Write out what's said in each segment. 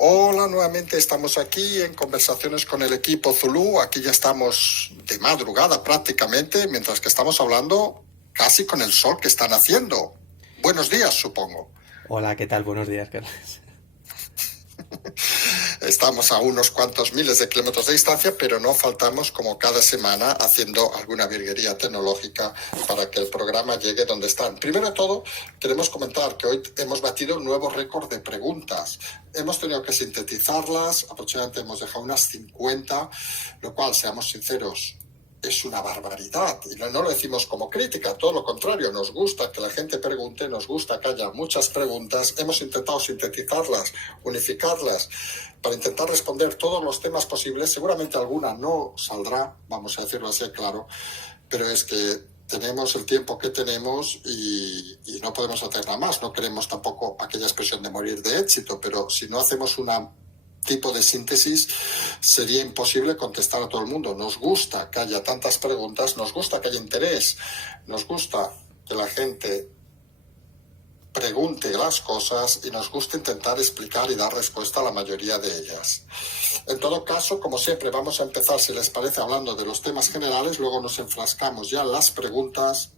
Hola, nuevamente estamos aquí en conversaciones con el equipo Zulu. Aquí ya estamos de madrugada prácticamente, mientras que estamos hablando casi con el sol que están haciendo. Buenos días, supongo. Hola, ¿qué tal? Buenos días, Carlos. Estamos a unos cuantos miles de kilómetros de distancia, pero no faltamos como cada semana haciendo alguna virguería tecnológica para que el programa llegue donde están. Primero de todo, queremos comentar que hoy hemos batido un nuevo récord de preguntas. Hemos tenido que sintetizarlas, aproximadamente hemos dejado unas 50, lo cual, seamos sinceros, es una barbaridad. Y no lo decimos como crítica, todo lo contrario. Nos gusta que la gente pregunte, nos gusta que haya muchas preguntas. Hemos intentado sintetizarlas, unificarlas, para intentar responder todos los temas posibles. Seguramente alguna no saldrá, vamos a decirlo así claro, pero es que tenemos el tiempo que tenemos y no podemos hacer nada más. No queremos tampoco aquella expresión de morir de éxito, pero si no hacemos una tipo de síntesis, sería imposible contestar a todo el mundo. Nos gusta que haya tantas preguntas, nos gusta que haya interés, nos gusta que la gente pregunte las cosas y nos gusta intentar explicar y dar respuesta a la mayoría de ellas. En todo caso, como siempre, vamos a empezar, si les parece, hablando de los temas generales, luego nos enfrascamos ya en las preguntas.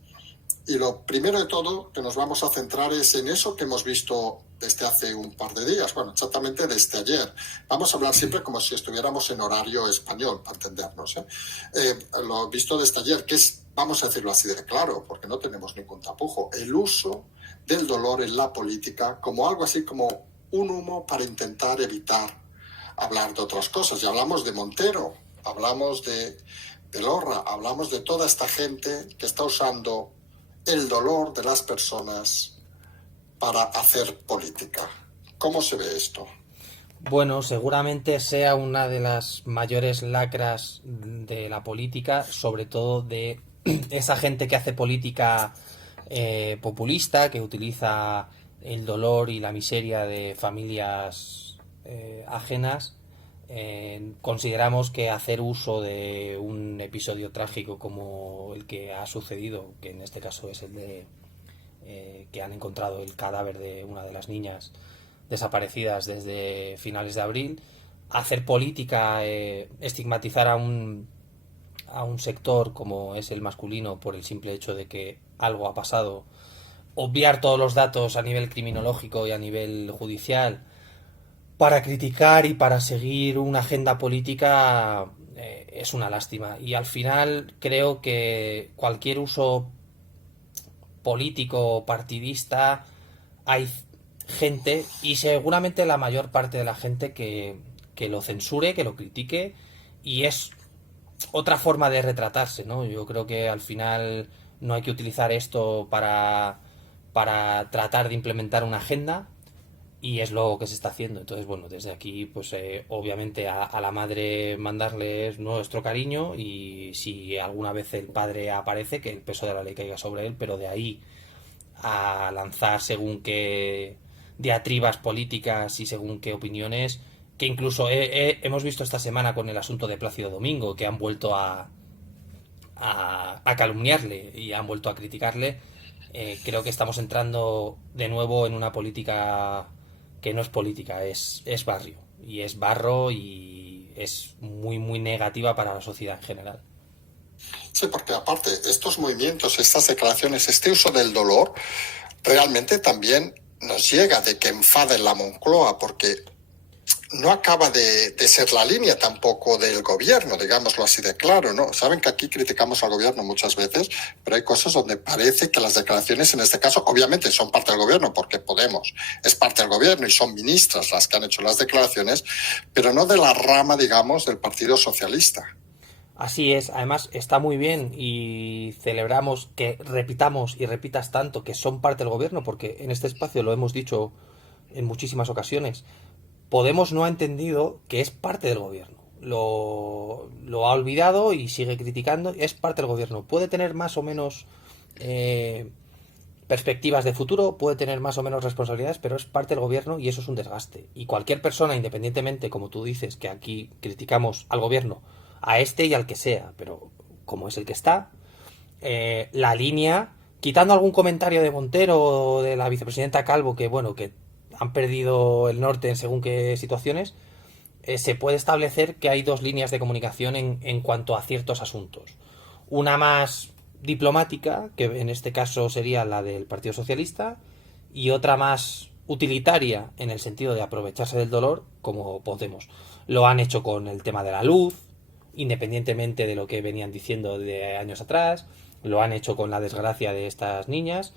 Y lo primero de todo que nos vamos a centrar es en eso que hemos visto desde hace un par de días, bueno, exactamente desde ayer. Vamos a hablar siempre como si estuviéramos en horario español, para entendernos. Lo visto desde ayer, que es, vamos a decirlo así de claro, porque no tenemos ningún tapujo, el uso del dolor en la política como algo así como un humo para intentar evitar hablar de otras cosas. Y hablamos de Montero, hablamos de Lorra, hablamos de toda esta gente que está usando el dolor de las personas para hacer política. ¿Cómo se ve esto? Bueno, seguramente sea una de las mayores lacras de la política, sobre todo de esa gente que hace política populista, que utiliza el dolor y la miseria de familias ajenas. Consideramos que hacer uso de un episodio trágico como el que ha sucedido, que en este caso es el de que han encontrado el cadáver de una de las niñas desaparecidas desde finales de abril, hacer política, estigmatizar a un sector como es el masculino por el simple hecho de que algo ha pasado, obviar todos los datos a nivel criminológico y a nivel judicial para criticar y para seguir una agenda política, es una lástima. Y al final creo que cualquier uso político partidista hay gente, y seguramente la mayor parte de la gente, que lo censure, que lo critique, y es otra forma de retratarse, ¿no? Yo creo que al final no hay que utilizar esto para tratar de implementar una agenda, y es lo que se está haciendo. Entonces, bueno, desde aquí, pues obviamente a la madre mandarles nuestro cariño, y si alguna vez el padre aparece, que el peso de la ley caiga sobre él, pero de ahí a lanzar según qué diatribas políticas y según qué opiniones, que incluso hemos visto esta semana con el asunto de Plácido Domingo, que han vuelto a calumniarle y han vuelto a criticarle. Creo que estamos entrando de nuevo en una política que no es política, es barrio. Y es barro y es muy, muy negativa para la sociedad en general. Sí, porque aparte, estos movimientos, estas declaraciones, este uso del dolor, realmente también nos llega de que enfaden la Moncloa, porque no acaba de ser la línea tampoco del gobierno, digámoslo así de claro, ¿no? Saben que aquí criticamos al gobierno muchas veces, pero hay cosas donde parece que las declaraciones, en este caso, obviamente son parte del gobierno, porque Podemos es parte del gobierno y son ministras las que han hecho las declaraciones, pero no de la rama, digamos, del Partido Socialista. Así es, además está muy bien, y celebramos que repitamos y repitas tanto que son parte del gobierno, porque en este espacio lo hemos dicho en muchísimas ocasiones. Podemos no ha entendido que es parte del gobierno. Lo ha olvidado y sigue criticando. Es parte del gobierno. Puede tener más o menos perspectivas de futuro, puede tener más o menos responsabilidades, pero es parte del gobierno, y eso es un desgaste. Y cualquier persona, independientemente, como tú dices, que aquí criticamos al gobierno, a este y al que sea, pero como es el que está, la línea, quitando algún comentario de Montero o de la vicepresidenta Calvo, que bueno, que han perdido el norte en según qué situaciones, se puede establecer que hay dos líneas de comunicación en cuanto a ciertos asuntos. Una más diplomática, que en este caso sería la del Partido Socialista, y otra más utilitaria en el sentido de aprovecharse del dolor, como Podemos. Lo han hecho con el tema de la luz, independientemente de lo que venían diciendo de años atrás, lo han hecho con la desgracia de estas niñas.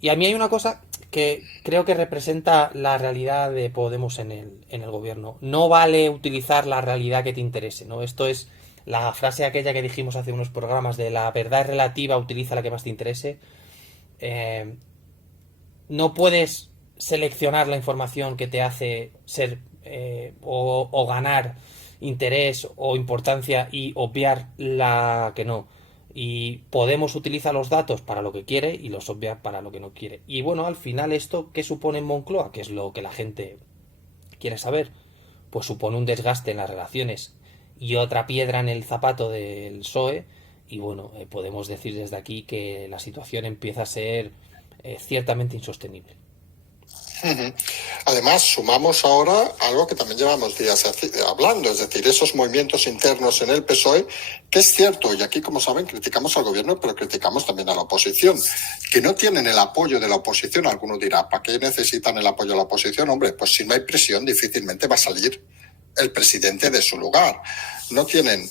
Y a mí hay una cosa que creo que representa la realidad de Podemos en el gobierno. No vale utilizar la realidad que te interese, ¿no? Esto es la frase aquella que dijimos hace unos programas de la verdad es relativa, utiliza la que más te interese. No puedes seleccionar la información que te hace ser o ganar interés o importancia y obviar la que no. Y Podemos utiliza los datos para lo que quiere y los obvia para lo que no quiere. Y bueno, al final esto, ¿qué supone en Moncloa? Que es lo que la gente quiere saber. Pues supone un desgaste en las relaciones y otra piedra en el zapato del PSOE. Y bueno, podemos decir desde aquí que la situación empieza a ser ciertamente insostenible. Además, sumamos ahora algo que también llevamos días hablando, es decir, esos movimientos internos en el PSOE, que es cierto, y aquí, como saben, criticamos al gobierno, pero criticamos también a la oposición, que no tienen el apoyo de la oposición. Alguno dirá, ¿para qué necesitan el apoyo de la oposición? Hombre, pues si no hay presión, difícilmente va a salir el presidente de su lugar. No tienen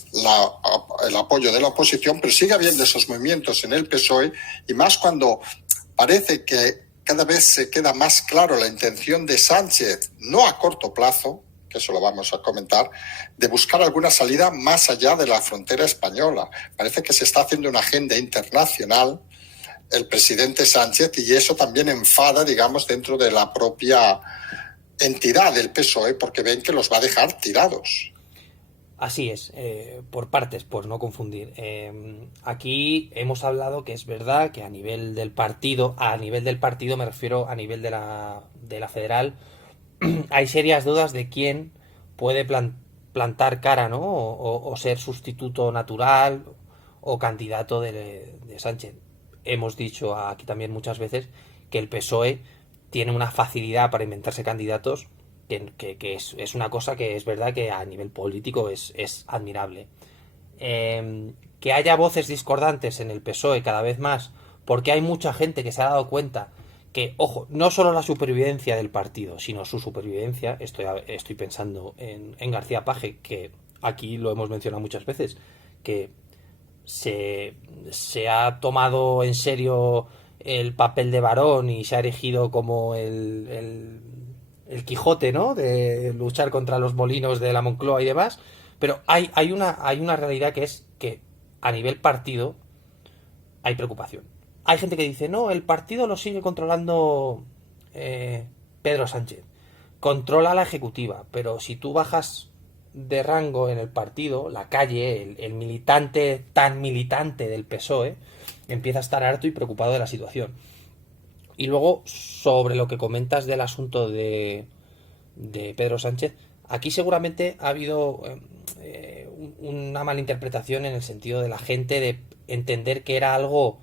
el apoyo de la oposición, pero sigue habiendo esos movimientos en el PSOE, y más cuando parece que cada vez se queda más claro la intención de Sánchez, no a corto plazo, que eso lo vamos a comentar, de buscar alguna salida más allá de la frontera española. Parece que se está haciendo una agenda internacional el presidente Sánchez, y eso también enfada, digamos, dentro de la propia entidad del PSOE, porque ven que los va a dejar tirados. Así es, por partes, por no confundir. Aquí hemos hablado que es verdad que a nivel del partido me refiero a nivel de la federal, hay serias dudas de quién puede plantar cara, ¿no? O ser sustituto natural o candidato de Sánchez. Hemos dicho aquí también muchas veces que el PSOE tiene una facilidad para inventarse candidatos que es una cosa que es verdad que a nivel político es admirable. Que haya voces discordantes en el PSOE cada vez más, porque hay mucha gente que se ha dado cuenta que, ojo, no solo la supervivencia del partido, sino su supervivencia, estoy pensando en García Page, que aquí lo hemos mencionado muchas veces, que se ha tomado en serio el papel de varón y se ha erigido como el Quijote, ¿no? De luchar contra los molinos de la Moncloa y demás. Pero hay una realidad que es que a nivel partido hay preocupación. Hay gente que dice, no, el partido lo sigue controlando Pedro Sánchez. Controla la ejecutiva, pero si tú bajas de rango en el partido, la calle, el militante tan militante del PSOE, empieza a estar harto y preocupado de la situación. Y luego, sobre lo que comentas del asunto de Pedro Sánchez, aquí seguramente ha habido una malinterpretación en el sentido de la gente de entender que era algo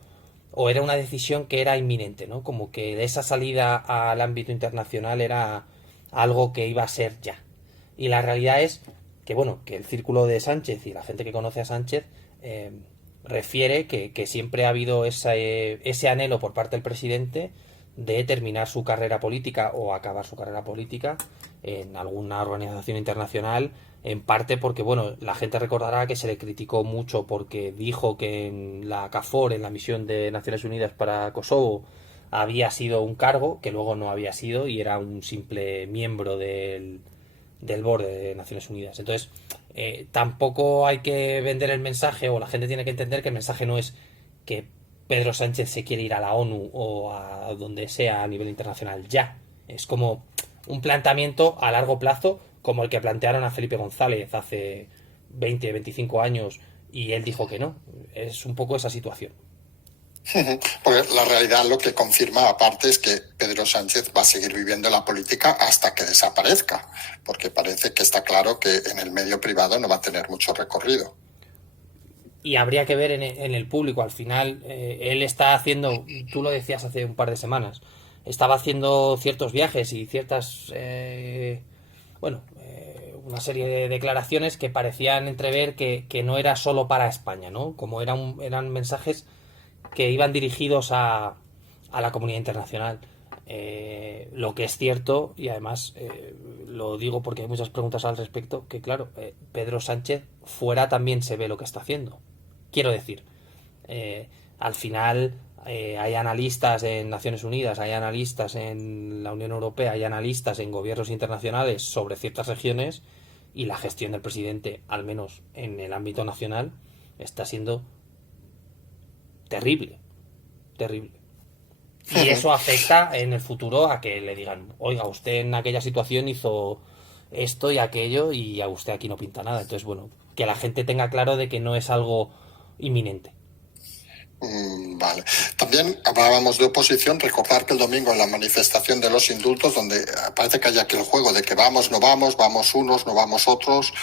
o era una decisión que era inminente, ¿no? Como que esa salida al ámbito internacional era algo que iba a ser ya. Y la realidad es que, bueno, que el círculo de Sánchez y la gente que conoce a Sánchez refiere que siempre ha habido ese anhelo por parte del presidente de terminar su carrera política o acabar su carrera política en alguna organización internacional, en parte porque, bueno, la gente recordará que se le criticó mucho porque dijo que en la KFOR, en la misión de Naciones Unidas para Kosovo, había sido un cargo que luego no había sido y era un simple miembro del board de Naciones Unidas. Entonces, tampoco hay que vender el mensaje, o la gente tiene que entender que el mensaje no es que Pedro Sánchez se quiere ir a la ONU o a donde sea a nivel internacional ya. Es como un planteamiento a largo plazo, como el que plantearon a Felipe González hace 20, 25 años y él dijo que no. Es un poco esa situación. Porque la realidad lo que confirma aparte es que Pedro Sánchez va a seguir viviendo la política hasta que desaparezca, porque parece que está claro que en el medio privado no va a tener mucho recorrido. Y habría que ver en el público, al final él está haciendo, tú lo decías hace un par de semanas, estaba haciendo ciertos viajes y ciertas, una serie de declaraciones que parecían entrever que no era solo para España, ¿no? Como eran mensajes que iban dirigidos a la comunidad internacional. Lo que es cierto, y además lo digo porque hay muchas preguntas al respecto, que claro, Pedro Sánchez fuera también se ve lo que está haciendo. Quiero decir, al final hay analistas en Naciones Unidas, hay analistas en la Unión Europea, hay analistas en gobiernos internacionales sobre ciertas regiones, y la gestión del presidente, al menos en el ámbito nacional, está siendo terrible, terrible. Y eso afecta en el futuro a que le digan, oiga, usted en aquella situación hizo esto y aquello y a usted aquí no pinta nada. Entonces, bueno, que la gente tenga claro de que no es algo inminente. Vale. También hablábamos de oposición. Recordar que el domingo en la manifestación de los indultos, donde parece que hay aquí el juego de que vamos, no vamos, vamos unos, no vamos otros,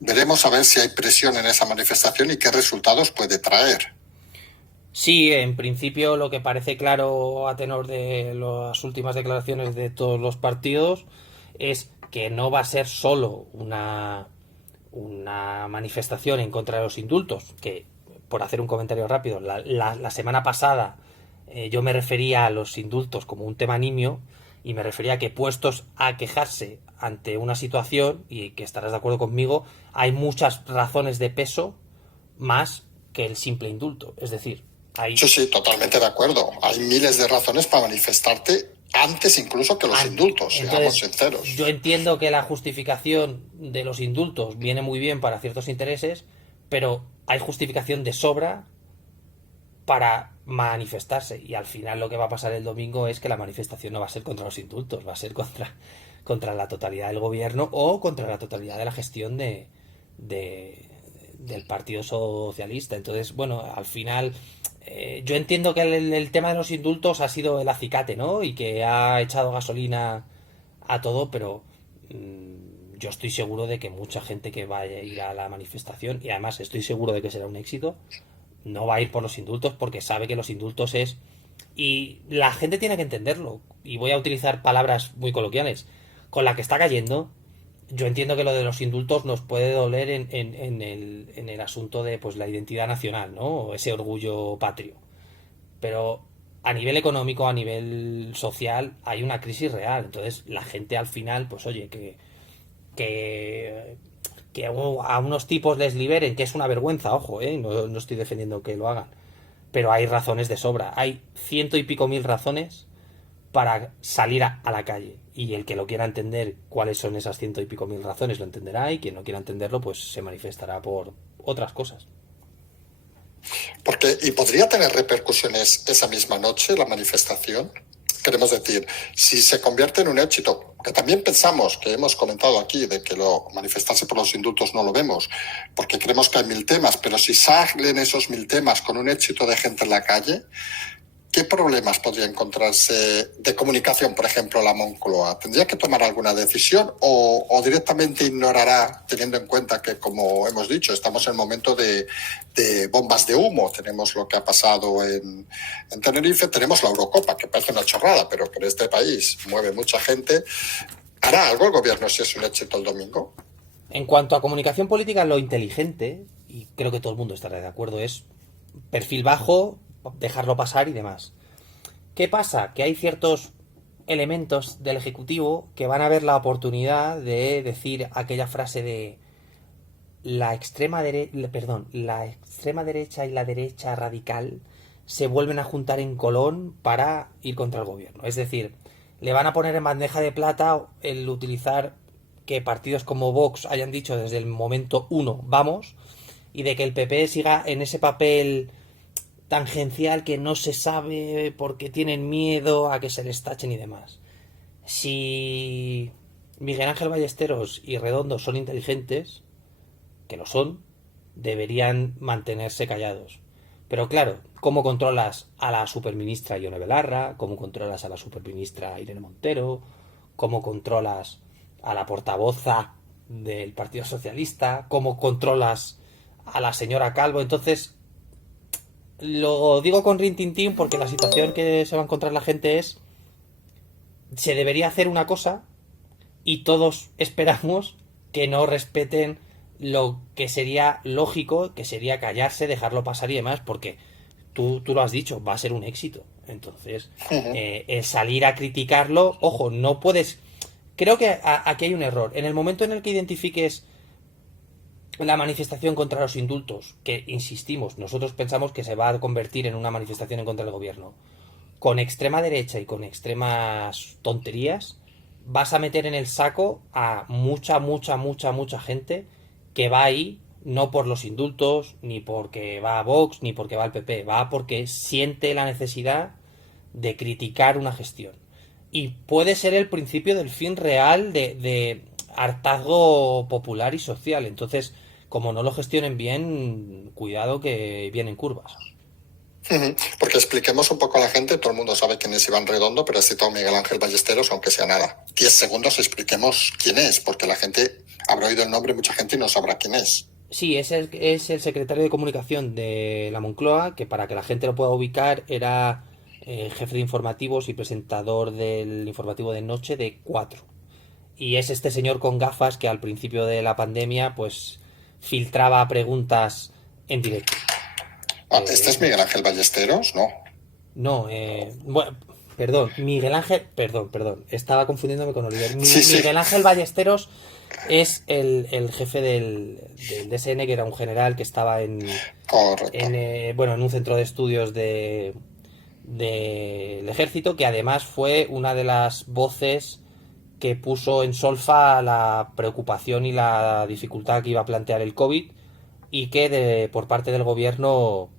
veremos a ver si hay presión en esa manifestación y qué resultados puede traer. Sí, en principio lo que parece claro a tenor de las últimas declaraciones de todos los partidos es que no va a ser solo una manifestación en contra de los indultos, que, por hacer un comentario rápido, la semana pasada yo me refería a los indultos como un tema nimio, y me refería a que, puestos a quejarse ante una situación, y que estarás de acuerdo conmigo, hay muchas razones de peso más que el simple indulto. Es decir, Sí, totalmente de acuerdo. Hay miles de razones para manifestarte antes incluso que los indultos, seamos sinceros. Yo entiendo que la justificación de los indultos viene muy bien para ciertos intereses, pero hay justificación de sobra para manifestarse, y al final lo que va a pasar el domingo es que la manifestación no va a ser contra los indultos, va a ser contra la totalidad del gobierno o contra la totalidad de la gestión del Partido Socialista. Entonces, bueno, al final yo entiendo que el tema de los indultos ha sido el acicate, ¿no? Y que ha echado gasolina a todo, pero yo estoy seguro de que mucha gente que vaya a ir a la manifestación, y además estoy seguro de que será un éxito, no va a ir por los indultos porque sabe que los indultos es... Y la gente tiene que entenderlo, y voy a utilizar palabras muy coloquiales, con la que está cayendo. Yo entiendo que lo de los indultos nos puede doler en el asunto de, pues, la identidad nacional, ¿no? O ese orgullo patrio. Pero a nivel económico, a nivel social, hay una crisis real. Entonces, la gente al final, pues oye, que a unos tipos les liberen, que es una vergüenza, ojo, no estoy defendiendo que lo hagan. Pero hay razones de sobra. Hay 100 y pico mil razones para salir a la calle, y el que lo quiera entender cuáles son esas 100 y pico mil razones lo entenderá, y quien no quiera entenderlo pues se manifestará por otras cosas. ¿Y podría tener repercusiones esa misma noche la manifestación? Queremos decir, si se convierte en un éxito, que también pensamos, que hemos comentado aquí, de que manifestarse por los indultos no lo vemos, porque creemos que hay 1000 temas, pero si salen esos 1000 temas con un éxito de gente en la calle, ¿qué problemas podría encontrarse de comunicación, por ejemplo, la Moncloa? ¿Tendría que tomar alguna decisión o directamente ignorará, teniendo en cuenta que, como hemos dicho, estamos en el momento de bombas de humo? Tenemos lo que ha pasado en Tenerife, tenemos la Eurocopa, que parece una chorrada, pero por este país mueve mucha gente. ¿Hará algo el gobierno si es un éxito el domingo? En cuanto a comunicación política, lo inteligente, y creo que todo el mundo estará de acuerdo, es perfil bajo, dejarlo pasar y demás. ¿Qué pasa? Que hay ciertos elementos del Ejecutivo que van a ver la oportunidad de decir aquella frase de la extrema derecha y la derecha radical se vuelven a juntar en Colón para ir contra el gobierno. Es decir, le van a poner en bandeja de plata el utilizar que partidos como Vox hayan dicho desde el momento 1 vamos, y de que el PP siga en ese papel tangencial que no se sabe porque tienen miedo a que se les tachen y demás. Si Miguel Ángel Ballesteros y Redondo son inteligentes, que lo son, deberían mantenerse callados. Pero claro, ¿cómo controlas a la superministra Ione Belarra? ¿Cómo controlas a la superministra Irene Montero? ¿Cómo controlas a la portavoza del Partido Socialista? ¿Cómo controlas a la señora Calvo? Entonces, lo digo con rintintín porque la situación que se va a encontrar la gente es se debería hacer una cosa y todos esperamos que no respeten lo que sería lógico, que sería callarse, dejarlo pasar y demás, porque tú lo has dicho, va a ser un éxito. Entonces, el salir a criticarlo, ojo, no puedes... Creo que aquí hay un error. En el momento en el que identifiques la manifestación contra los indultos, que insistimos, nosotros pensamos que se va a convertir en una manifestación en contra del gobierno, con extrema derecha y con extremas tonterías, vas a meter en el saco a mucha gente que va ahí no por los indultos, ni porque va a Vox, ni porque va al PP, va porque siente la necesidad de criticar una gestión. Y puede ser el principio del fin real de hartazgo popular y social. Entonces, como no lo gestionen bien, cuidado que vienen curvas. Porque expliquemos un poco a la gente, todo el mundo sabe quién es Iván Redondo, pero ha citado Miguel Ángel Ballesteros, aunque sea nada. 10 segundos expliquemos quién es, porque la gente habrá oído el nombre, mucha gente y no sabrá quién es. Sí, es el secretario de comunicación de la Moncloa, que para que la gente lo pueda ubicar era jefe de informativos y presentador del informativo de noche de 4. Y es este señor con gafas que al principio de la pandemia pues filtraba preguntas en directo. ¿Este es Miguel Ángel Ballesteros? No. No, bueno, perdón, Miguel Ángel, perdón, estaba confundiéndome con Oliver. Sí. Miguel Ángel Ballesteros es el jefe del DSN, que era un general que estaba en un centro de estudios del ejército, que además fue una de las voces que puso en solfa la preocupación y la dificultad que iba a plantear el COVID, y que por parte del gobierno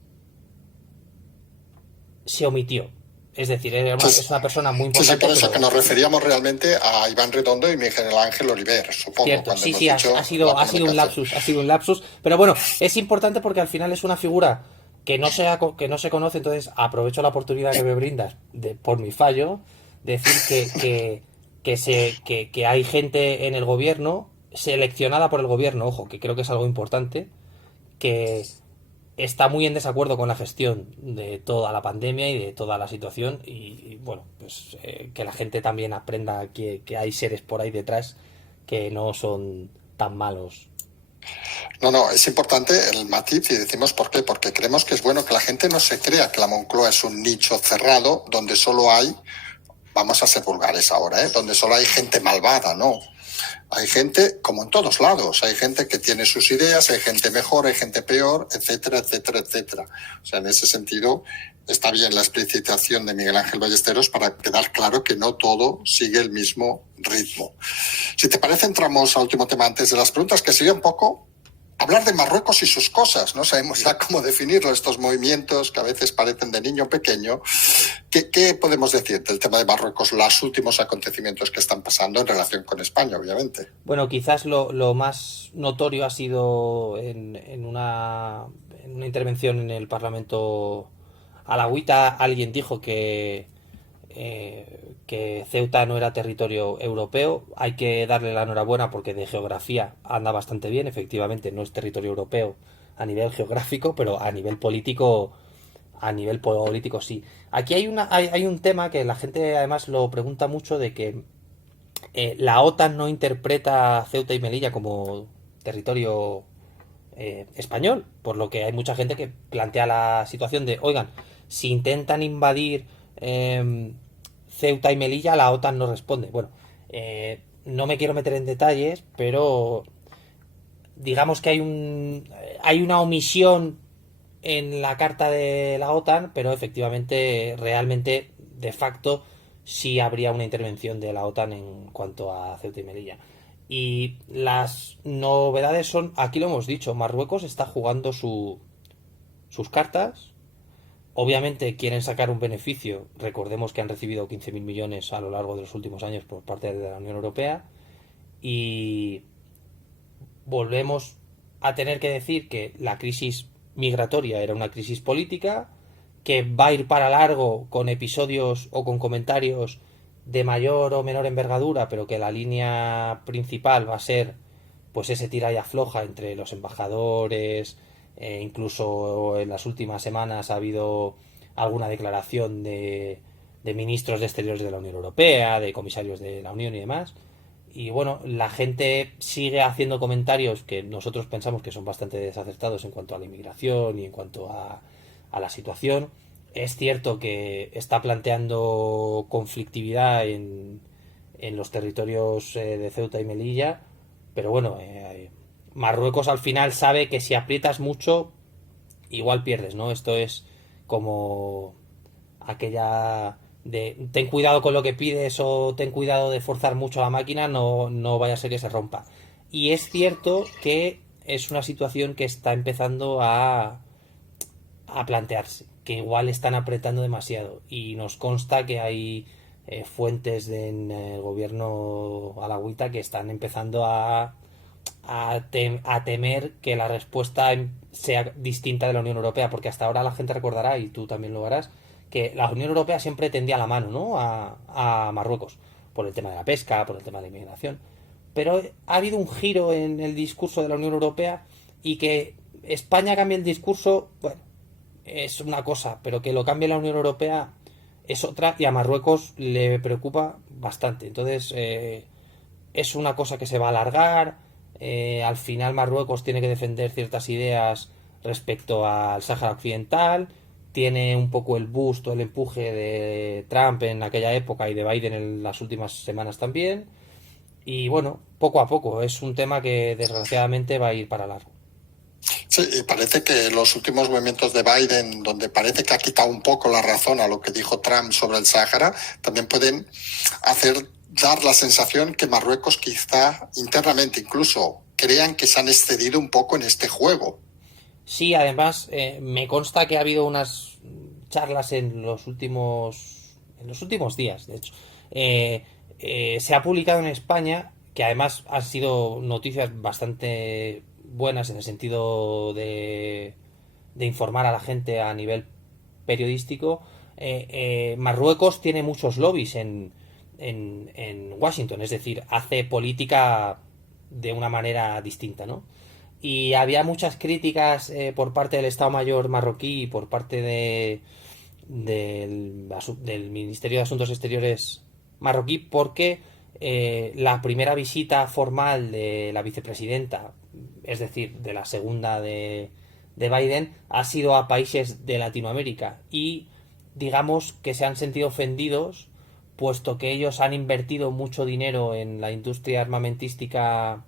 se omitió. Es decir, es una persona muy importante. Sí, por eso que nos referíamos realmente a Iván Redondo y Miguel Ángel Oliver, supongo. Cierto, sí, ha sido un lapsus. Pero bueno, es importante porque al final es una figura que no se conoce, entonces aprovecho la oportunidad que me brindas, por mi fallo, de decir que hay gente en el gobierno, seleccionada por el gobierno, ojo, que creo que es algo importante, que está muy en desacuerdo con la gestión de toda la pandemia y de toda la situación, y bueno, pues que la gente también aprenda que hay seres por ahí detrás que no son tan malos. No, es importante el matiz, y decimos por qué, porque creemos que es bueno que la gente no se crea que la Moncloa es un nicho cerrado donde solo hay, vamos a ser vulgares ahora, donde solo hay gente malvada, no. Hay gente, como en todos lados, hay gente que tiene sus ideas, hay gente mejor, hay gente peor, etcétera. O sea, en ese sentido, está bien la explicitación de Miguel Ángel Ballesteros para quedar claro que no todo sigue el mismo ritmo. Si te parece, entramos al último tema antes de las preguntas, que sería un poco hablar de Marruecos y sus cosas. No sabemos ya cómo definirlo, estos movimientos que a veces parecen de niño pequeño. ¿Qué podemos decir del tema de Marruecos, los últimos acontecimientos que están pasando en relación con España, obviamente? Bueno, quizás lo más notorio ha sido en una intervención en el Parlamento alawita. Alguien dijo que Ceuta no era territorio europeo. Hay que darle la enhorabuena porque de geografía anda bastante bien. Efectivamente, no es territorio europeo a nivel geográfico, pero a nivel político sí. Aquí hay un tema que la gente además lo pregunta mucho, de que la OTAN no interpreta Ceuta y Melilla como territorio español, por lo que hay mucha gente que plantea la situación de, oigan, si intentan invadir Ceuta y Melilla, la OTAN no responde. Bueno, no me quiero meter en detalles, pero digamos que hay una omisión en la carta de la OTAN, pero efectivamente, realmente, de facto, sí habría una intervención de la OTAN en cuanto a Ceuta y Melilla. Y las novedades son, aquí lo hemos dicho, Marruecos está jugando sus cartas. Obviamente quieren sacar un beneficio. Recordemos que han recibido 15.000 millones a lo largo de los últimos años por parte de la Unión Europea. Y volvemos a tener que decir que la crisis migratoria era una crisis política, que va a ir para largo con episodios o con comentarios de mayor o menor envergadura, pero que la línea principal va a ser pues ese tira y afloja entre los embajadores. Incluso en las últimas semanas ha habido alguna declaración de de ministros de Exteriores de la Unión Europea, de comisarios de la Unión y demás. Y bueno, la gente sigue haciendo comentarios que nosotros pensamos que son bastante desacertados en cuanto a la inmigración y en cuanto a la situación. Es cierto que está planteando conflictividad en los territorios de Ceuta y Melilla, pero bueno, Marruecos al final sabe que si aprietas mucho, igual pierdes, ¿no? Esto es como aquella de ten cuidado con lo que pides o ten cuidado de forzar mucho la máquina, no vaya a ser que se rompa. Y es cierto que es una situación que está empezando a plantearse, que igual están apretando demasiado. Y nos consta que hay fuentes en el gobierno alawita que están empezando a temer que la respuesta sea distinta de la Unión Europea, porque hasta ahora la gente recordará, y tú también lo harás, que la Unión Europea siempre tendía la mano, ¿no?, a Marruecos, por el tema de la pesca, por el tema de la inmigración. Pero ha habido un giro en el discurso de la Unión Europea, y que España cambie el discurso, bueno, es una cosa, pero que lo cambie la Unión Europea es otra, y a Marruecos le preocupa bastante. Entonces, es una cosa que se va a alargar. Al final Marruecos tiene que defender ciertas ideas respecto al Sáhara Occidental, tiene un poco el boost o el empuje de Trump en aquella época y de Biden en las últimas semanas también, y bueno, poco a poco es un tema que desgraciadamente va a ir para largo. Sí, y parece que los últimos movimientos de Biden, donde parece que ha quitado un poco la razón a lo que dijo Trump sobre el Sáhara, también pueden dar la sensación que Marruecos quizá internamente incluso crean que se han excedido un poco en este juego. Sí, además me consta que ha habido unas charlas en los últimos días, de hecho. Se ha publicado en España, que además han sido noticias bastante buenas en el sentido de informar a la gente a nivel periodístico. Marruecos tiene muchos lobbies en Washington, es decir, hace política de una manera distinta, ¿no? Y había muchas críticas por parte del Estado Mayor marroquí y por parte del Ministerio de Asuntos Exteriores marroquí, porque la primera visita formal de la vicepresidenta, es decir, de la segunda de Biden, ha sido a países de Latinoamérica, y digamos que se han sentido ofendidos, puesto que ellos han invertido mucho dinero en la industria armamentística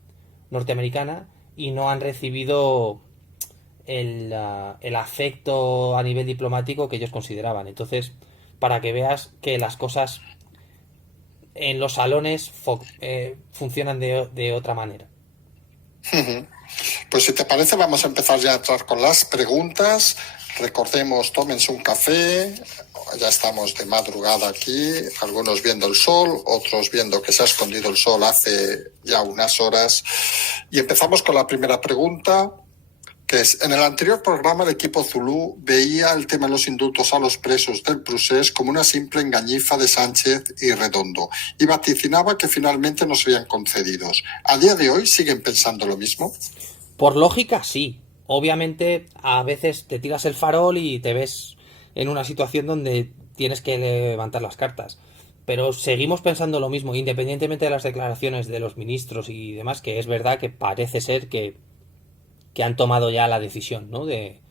norteamericana y no han recibido el afecto a nivel diplomático que ellos consideraban. Entonces, para que veas que las cosas en los salones funcionan de otra manera. Pues si te parece, vamos a empezar ya a entrar con las preguntas. Recordemos, tómense un café. Ya estamos de madrugada aquí, algunos viendo el sol, otros viendo que se ha escondido el sol hace ya unas horas. Y empezamos con la primera pregunta, que es: en el anterior programa el equipo Zulú veía el tema de los indultos a los presos del Procés como una simple engañifa de Sánchez y Redondo, y vaticinaba que finalmente no serían concedidos. ¿A día de hoy siguen pensando lo mismo? Por lógica, sí. Obviamente, a veces te tiras el farol y te ves en una situación donde tienes que levantar las cartas. Pero seguimos pensando lo mismo, independientemente de las declaraciones de los ministros y demás, que es verdad que parece ser que han tomado ya la decisión, ¿no?, de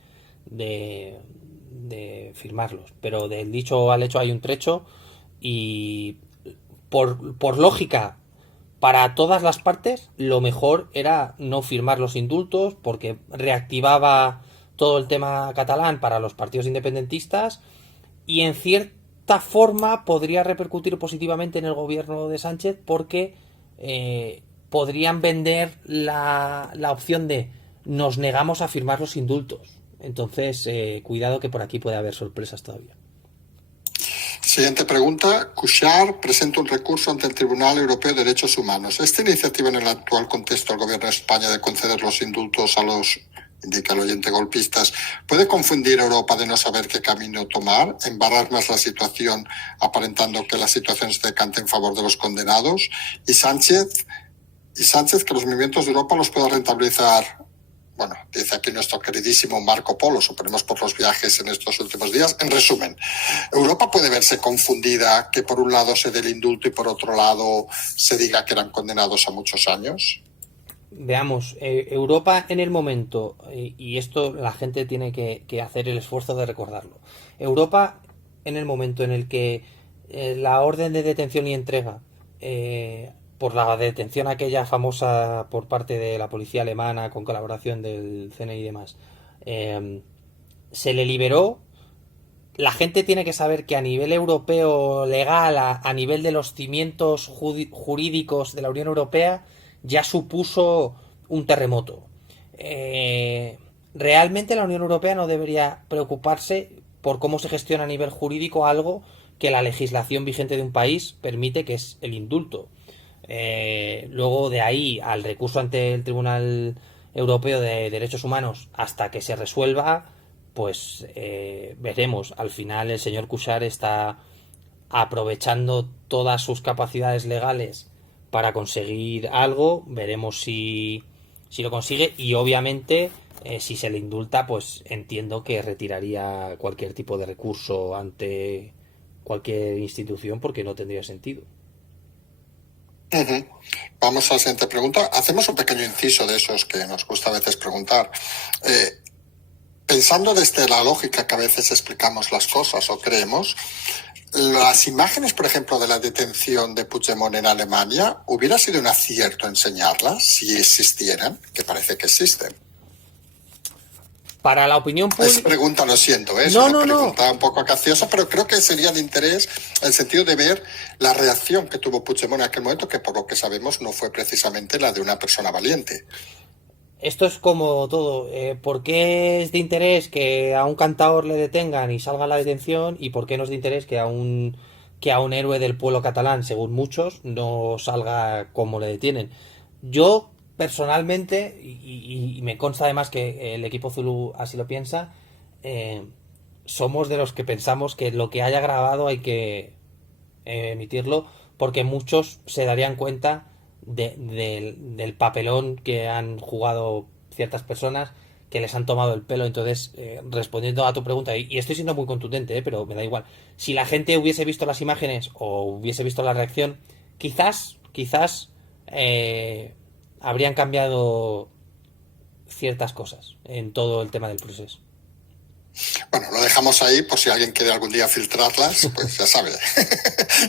firmarlos. Pero del dicho al hecho hay un trecho, y por lógica, para todas las partes, lo mejor era no firmar los indultos, porque reactivaba todo el tema catalán para los partidos independentistas, y en cierta forma podría repercutir positivamente en el gobierno de Sánchez, porque podrían vender la opción de nos negamos a firmar los indultos. Entonces, cuidado, que por aquí puede haber sorpresas todavía. Siguiente pregunta. Cuixart presenta un recurso ante el Tribunal Europeo de Derechos Humanos. ¿Esta iniciativa, en el actual contexto del gobierno de España, de conceder los indultos a los, indica el oyente, golpistas, puede confundir a Europa de no saber qué camino tomar, embarrar más la situación, aparentando que la situación se decante en favor de los condenados? Y Sánchez, que los movimientos de Europa los pueda rentabilizar bueno, dice aquí nuestro queridísimo Marco Polo, suponemos por los viajes en estos últimos días. En resumen, Europa puede verse confundida que por un lado se dé el indulto y por otro lado se diga que eran condenados a muchos años. Veamos, Europa en el momento, y esto la gente tiene que hacer el esfuerzo de recordarlo, Europa en el momento en el que la orden de detención y entrega, por la detención aquella famosa por parte de la policía alemana con colaboración del CNI y demás, se le liberó. La gente tiene que saber que a nivel europeo legal, a nivel de los cimientos jurídicos de la Unión Europea, ya supuso un terremoto. Realmente la Unión Europea no debería preocuparse por cómo se gestiona a nivel jurídico algo que la legislación vigente de un país permite, que es el indulto. Luego de ahí al recurso ante el Tribunal Europeo de Derechos Humanos hasta que se resuelva, pues veremos. Al final el señor Cuixart está aprovechando todas sus capacidades legales para conseguir algo. Veremos si lo consigue, y obviamente si se le indulta, pues entiendo que retiraría cualquier tipo de recurso ante cualquier institución, porque no tendría sentido. Uh-huh. Vamos a la siguiente pregunta. Hacemos un pequeño inciso de esos que nos gusta a veces preguntar. Pensando desde la lógica que a veces explicamos las cosas o creemos, las imágenes, por ejemplo, de la detención de Puigdemont en Alemania, ¿hubiera sido un acierto enseñarlas si existieran? Que parece que existen. Para la opinión pública... Esa pregunta, lo siento, es una pregunta un poco capciosa, pero creo que sería de interés en el sentido de ver la reacción que tuvo Puigdemont en aquel momento, que por lo que sabemos no fue precisamente la de una persona valiente. Esto es como todo. ¿Por qué es de interés que a un cantador le detengan y salga la detención? ¿Y por qué no es de interés que a un héroe del pueblo catalán, según muchos, no salga como le detienen? Yo, personalmente, y me consta además que el equipo Zulu así lo piensa, somos de los que pensamos que lo que haya grabado hay que emitirlo, porque muchos se darían cuenta del papelón que han jugado ciertas personas, que les han tomado el pelo. Entonces, respondiendo a tu pregunta, y estoy siendo muy contundente, pero me da igual, si la gente hubiese visto las imágenes o hubiese visto la reacción, quizás habrían cambiado ciertas cosas en todo el tema del proceso. Bueno, lo dejamos ahí por si alguien quiere algún día filtrarlas, pues ya sabe.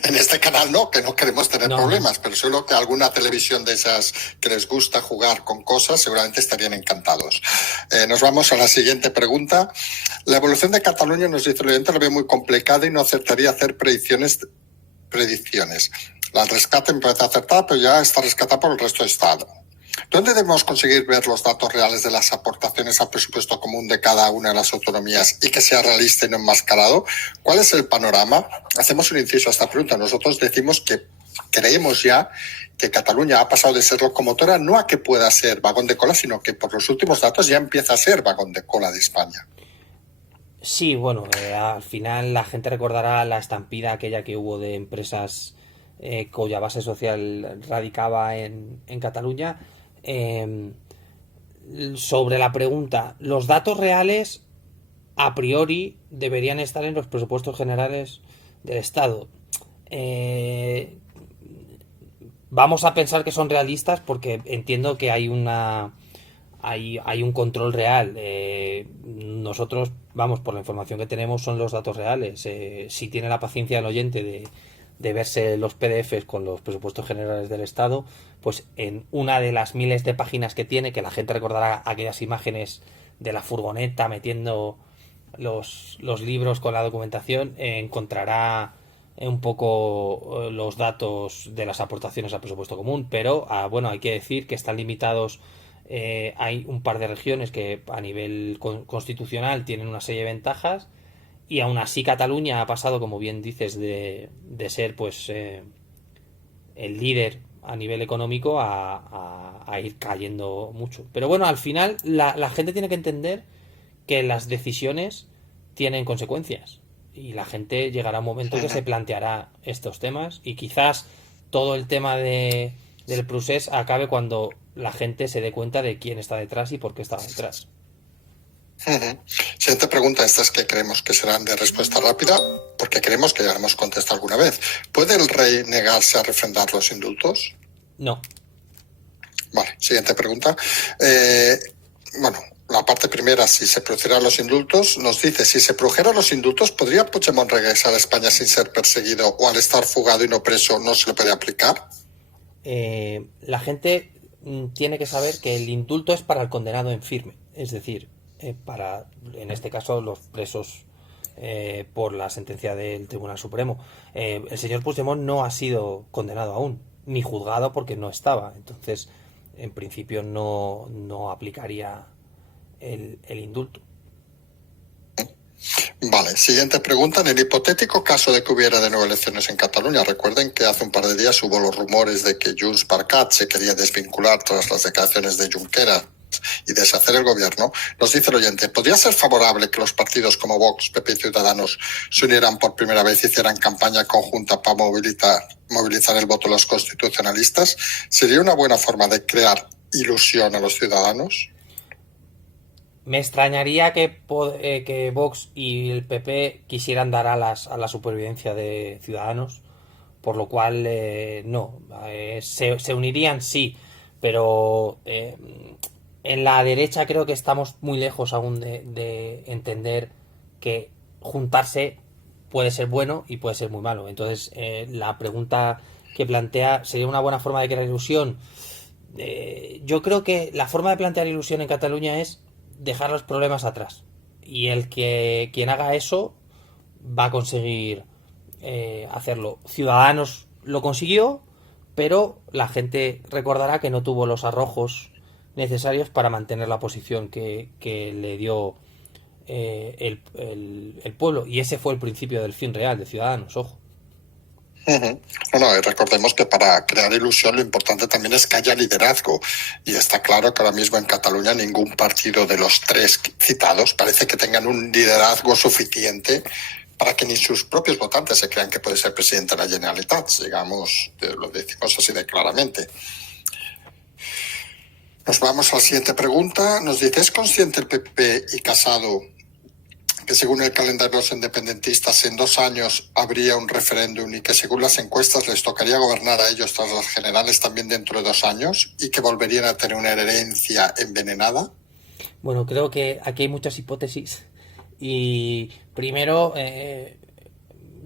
En este canal no, que no queremos tener problemas, pero solo que alguna televisión de esas que les gusta jugar con cosas seguramente estarían encantados. Nos vamos a la siguiente pregunta. La evolución de Cataluña, nos dice el oyente, lo ve muy complicada y no acertaría a hacer predicciones. La rescate me parece acertada, pero ya está rescatada por el resto del Estado. ¿Dónde debemos conseguir ver los datos reales de las aportaciones al presupuesto común de cada una de las autonomías y que sea realista y no enmascarado? ¿Cuál es el panorama? Hacemos un inciso a esta pregunta. Nosotros decimos que creemos ya que Cataluña ha pasado de ser locomotora no a que pueda ser vagón de cola, sino que por los últimos datos ya empieza a ser vagón de cola de España. Sí, bueno, al final la gente recordará la estampida aquella que hubo de empresas cuya base social radicaba en Cataluña. Sobre la pregunta, los datos reales a priori deberían estar en los presupuestos generales del Estado. Vamos a pensar que son realistas porque entiendo que hay un control real. Nosotros, vamos, por la información que tenemos son los datos reales. Si tiene la paciencia el oyente de verse los PDFs con los presupuestos generales del Estado, pues en una de las miles de páginas que tiene, que la gente recordará aquellas imágenes de la furgoneta metiendo los libros con la documentación, encontrará un poco los datos de las aportaciones al presupuesto común, pero bueno, hay que decir que están limitados. Hay un par de regiones que a nivel constitucional tienen una serie de ventajas, y aún así Cataluña ha pasado, como bien dices, de ser pues el líder a nivel económico a ir cayendo mucho. Pero bueno, al final la gente tiene que entender que las decisiones tienen consecuencias, y la gente llegará un momento que se planteará estos temas, y quizás todo el tema del procés acabe cuando la gente se dé cuenta de quién está detrás y por qué está detrás. Siguiente pregunta, estas que creemos que serán de respuesta rápida, porque creemos que ya hemos contestado alguna vez. ¿Puede el rey negarse a refrendar los indultos? No. Vale, siguiente pregunta. Bueno, la parte primera, si se produjeran los indultos, nos dice, si se produjeran los indultos, ¿podría Puigdemont regresar a España sin ser perseguido o al estar fugado y no preso no se le puede aplicar? La gente tiene que saber que el indulto es para el condenado en firme, es decir, para, en este caso, los presos por la sentencia del Tribunal Supremo. El señor Puigdemont no ha sido condenado aún, ni juzgado porque no estaba, entonces, en principio no aplicaría el indulto. Vale, siguiente pregunta. En el hipotético caso de que hubiera de nuevo elecciones en Cataluña, recuerden que hace un par de días hubo los rumores de que Junts per Cat se quería desvincular tras las declaraciones de Junqueras y deshacer el gobierno. Nos dice el oyente, ¿podría ser favorable que los partidos como Vox, PP y Ciudadanos se unieran por primera vez y hicieran campaña conjunta para movilizar el voto de los constitucionalistas? ¿Sería una buena forma de crear ilusión a los ciudadanos? Me extrañaría que Vox y el PP quisieran dar alas a la supervivencia de Ciudadanos, por lo cual no. Se unirían, sí, pero en la derecha creo que estamos muy lejos aún de entender que juntarse puede ser bueno y puede ser muy malo. Entonces, la pregunta que plantea, ¿sería una buena forma de crear ilusión? Yo creo que la forma de plantear ilusión en Cataluña es dejar los problemas atrás, y quien haga eso va a conseguir hacerlo. Ciudadanos lo consiguió, pero la gente recordará que no tuvo los arrojos necesarios para mantener la posición que le dio el pueblo, y ese fue el principio del fin real de Ciudadanos, ojo. No, recordemos que para crear ilusión lo importante también es que haya liderazgo, y está claro que ahora mismo en Cataluña ningún partido de los tres citados parece que tengan un liderazgo suficiente para que ni sus propios votantes se crean que puede ser presidente de la Generalitat, digamos, lo decimos así de claramente. Nos vamos a la siguiente pregunta. Nos dice, ¿es consciente el PP y Casado que según el calendario de los independentistas en 2 años habría un referéndum y que según las encuestas les tocaría gobernar a ellos tras las generales también dentro de 2 años y que volverían a tener una herencia envenenada? Bueno, creo que aquí hay muchas hipótesis, y primero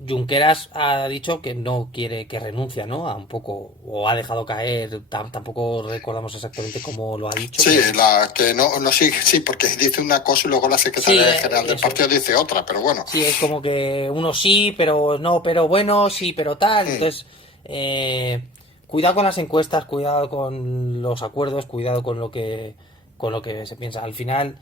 Junqueras ha dicho que no quiere, que renuncia, ¿no? A un poco, o ha dejado caer, tampoco recordamos exactamente cómo lo ha dicho. Sí, sí, porque dice una cosa y luego la secretaria general del partido dice otra, pero bueno. Sí, es como que uno sí, pero no, pero bueno, sí, pero tal. Entonces, cuidado con las encuestas, cuidado con los acuerdos, cuidado con lo que se piensa. Al final,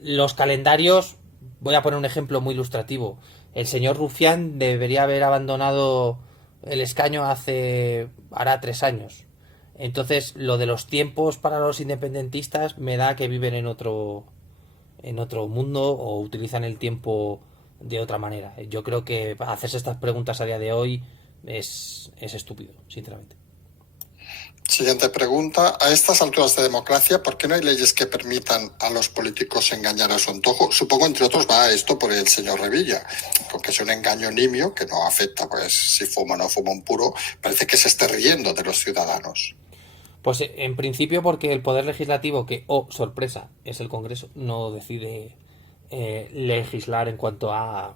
los calendarios, voy a poner un ejemplo muy ilustrativo. El señor Rufián debería haber abandonado el escaño hará 3 años. Entonces, lo de los tiempos para los independentistas me da que viven en otro mundo o utilizan el tiempo de otra manera. Yo creo que hacerse estas preguntas a día de hoy es estúpido, sinceramente. Siguiente pregunta. A estas alturas de democracia, ¿por qué no hay leyes que permitan a los políticos engañar a su antojo? Supongo, entre otros, va esto por el señor Revilla, porque es un engaño nimio que no afecta, pues, si fuma o no fuma un puro. Parece que se esté riendo de los ciudadanos. Pues en principio porque el Poder Legislativo, que, sorpresa, es el Congreso, no decide legislar en cuanto a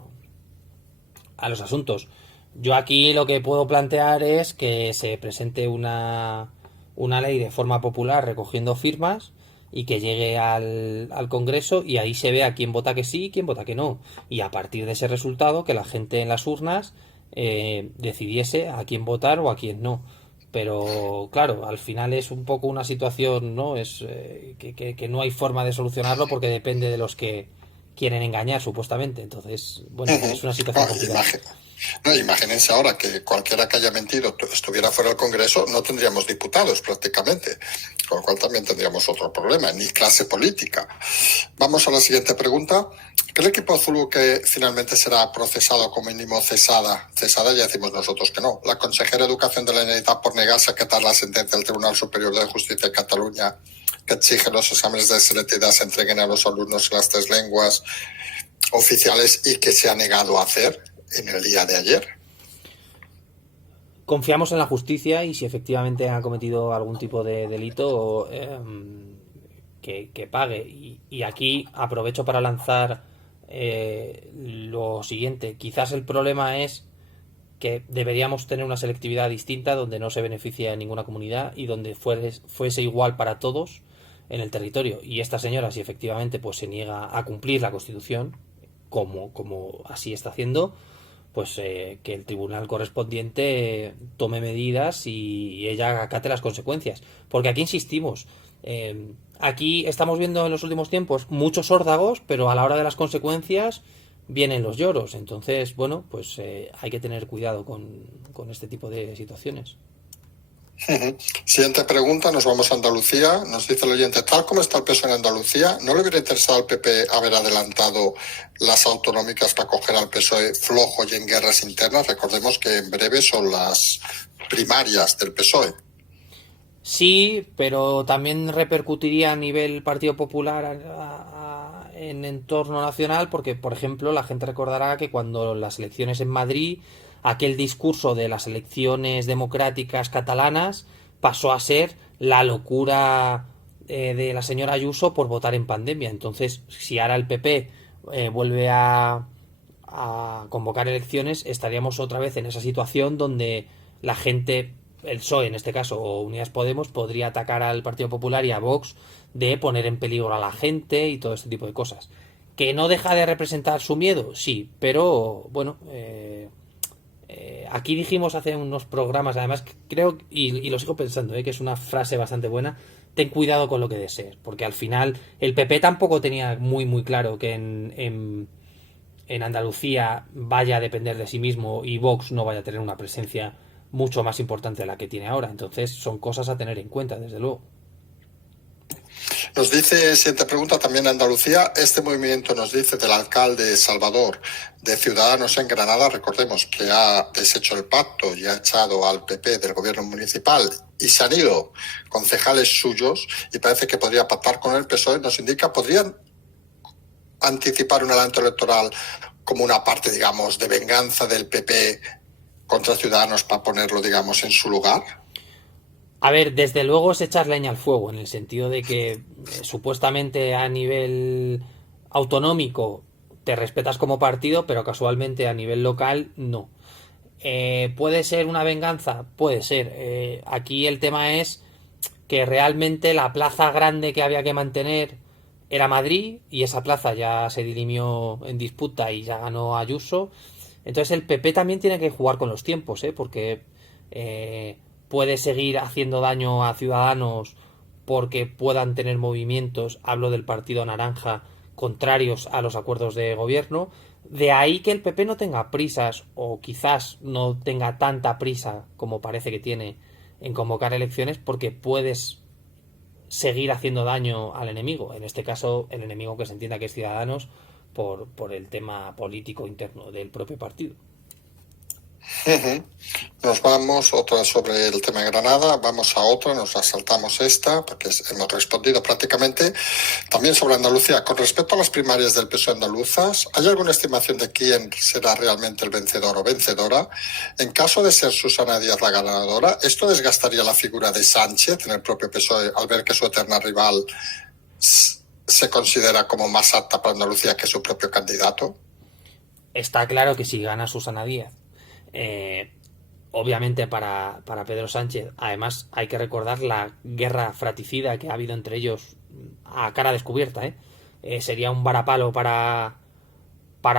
los asuntos. Yo aquí lo que puedo plantear es que se presente una ley de forma popular recogiendo firmas y que llegue al Congreso, y ahí se vea quién vota que sí y quién vota que no. Y a partir de ese resultado, que la gente en las urnas decidiese a quién votar o a quién no. Pero claro, al final es un poco una situación, ¿no? Es que no hay forma de solucionarlo porque depende de los que quieren engañar, supuestamente. Entonces, bueno, es una situación complicada. No, imagínense ahora que cualquiera que haya mentido estuviera fuera del Congreso, no tendríamos diputados prácticamente, con lo cual también tendríamos otro problema, ni clase política. Vamos a la siguiente pregunta. ¿Cree el equipo Zulu que finalmente será procesado, como mínimo cesada ya decimos nosotros que no, la consejera de Educación de la Generalitat por negarse a acatar la sentencia del Tribunal Superior de Justicia de Cataluña que exige los exámenes de selectividad se entreguen a los alumnos en las 3 lenguas oficiales y que se ha negado a hacer en el día de ayer? Confiamos en la justicia y si efectivamente ha cometido algún tipo de delito, que pague. Y aquí aprovecho para lanzar lo siguiente. Quizás el problema es que deberíamos tener una selectividad distinta donde no se beneficie a ninguna comunidad y donde fuese igual para todos en el territorio. Y esta señora, si efectivamente pues se niega a cumplir la Constitución, como así está haciendo, pues que el tribunal correspondiente tome medidas y ella acate las consecuencias. Porque aquí insistimos, aquí estamos viendo en los últimos tiempos muchos órdagos, pero a la hora de las consecuencias vienen los lloros. Entonces, bueno, pues hay que tener cuidado con este tipo de situaciones. Siguiente pregunta, nos vamos a Andalucía. Nos dice el oyente, tal como está el PSOE en Andalucía, ¿no le hubiera interesado al PP haber adelantado las autonómicas para coger al PSOE flojo y en guerras internas? Recordemos que en breve son las primarias del PSOE. Sí, pero también repercutiría a nivel Partido Popular en entorno nacional, porque, por ejemplo, la gente recordará que cuando las elecciones en Madrid, aquel discurso de las elecciones democráticas catalanas pasó a ser la locura de la señora Ayuso por votar en pandemia. Entonces, si ahora el PP vuelve a convocar elecciones, estaríamos otra vez en esa situación donde la gente, el PSOE en este caso, o Unidas Podemos, podría atacar al Partido Popular y a Vox de poner en peligro a la gente y todo este tipo de cosas. ¿Que no deja de representar su miedo? Sí, pero bueno, aquí dijimos hace unos programas, además creo, y lo sigo pensando, que es una frase bastante buena: ten cuidado con lo que desees, porque al final el PP tampoco tenía muy claro que en Andalucía vaya a depender de sí mismo y Vox no vaya a tener una presencia mucho más importante de la que tiene ahora. Entonces son cosas a tener en cuenta, desde luego. Nos dice, siguiente pregunta, también Andalucía. Este movimiento, nos dice, del alcalde Salvador de Ciudadanos en Granada, recordemos que ha deshecho el pacto y ha echado al PP del gobierno municipal y se han ido concejales suyos y parece que podría pactar con el PSOE, nos indica, ¿podrían anticipar un adelanto electoral como una parte, digamos, de venganza del PP contra Ciudadanos para ponerlo, digamos, en su lugar? A ver, desde luego es echar leña al fuego, en el sentido de que supuestamente a nivel autonómico te respetas como partido, pero casualmente a nivel local no. ¿Puede ser una venganza? Puede ser. Aquí el tema es que realmente la plaza grande que había que mantener era Madrid y esa plaza ya se dirimió en disputa y ya ganó Ayuso. Entonces el PP también tiene que jugar con los tiempos, porque puede seguir haciendo daño a Ciudadanos porque puedan tener movimientos, hablo del Partido Naranja, contrarios a los acuerdos de gobierno. De ahí que el PP no tenga prisas, o quizás no tenga tanta prisa como parece que tiene, en convocar elecciones, porque puedes seguir haciendo daño al enemigo. En este caso, el enemigo que se entienda que es Ciudadanos por el tema político interno del propio partido. Nos vamos, otra sobre el tema de Granada, vamos a otra, nos la saltamos esta, porque hemos respondido prácticamente. También sobre Andalucía, con respecto a las primarias del PSOE andaluzas, ¿hay alguna estimación de quién será realmente el vencedor o vencedora? En caso de ser Susana Díaz la ganadora, ¿esto desgastaría la figura de Sánchez en el propio PSOE al ver que su eterna rival se considera como más apta para Andalucía que su propio candidato? Está claro que si gana Susana Díaz, obviamente para Pedro Sánchez, además hay que recordar la guerra fratricida que ha habido entre ellos a cara descubierta, sería un varapalo para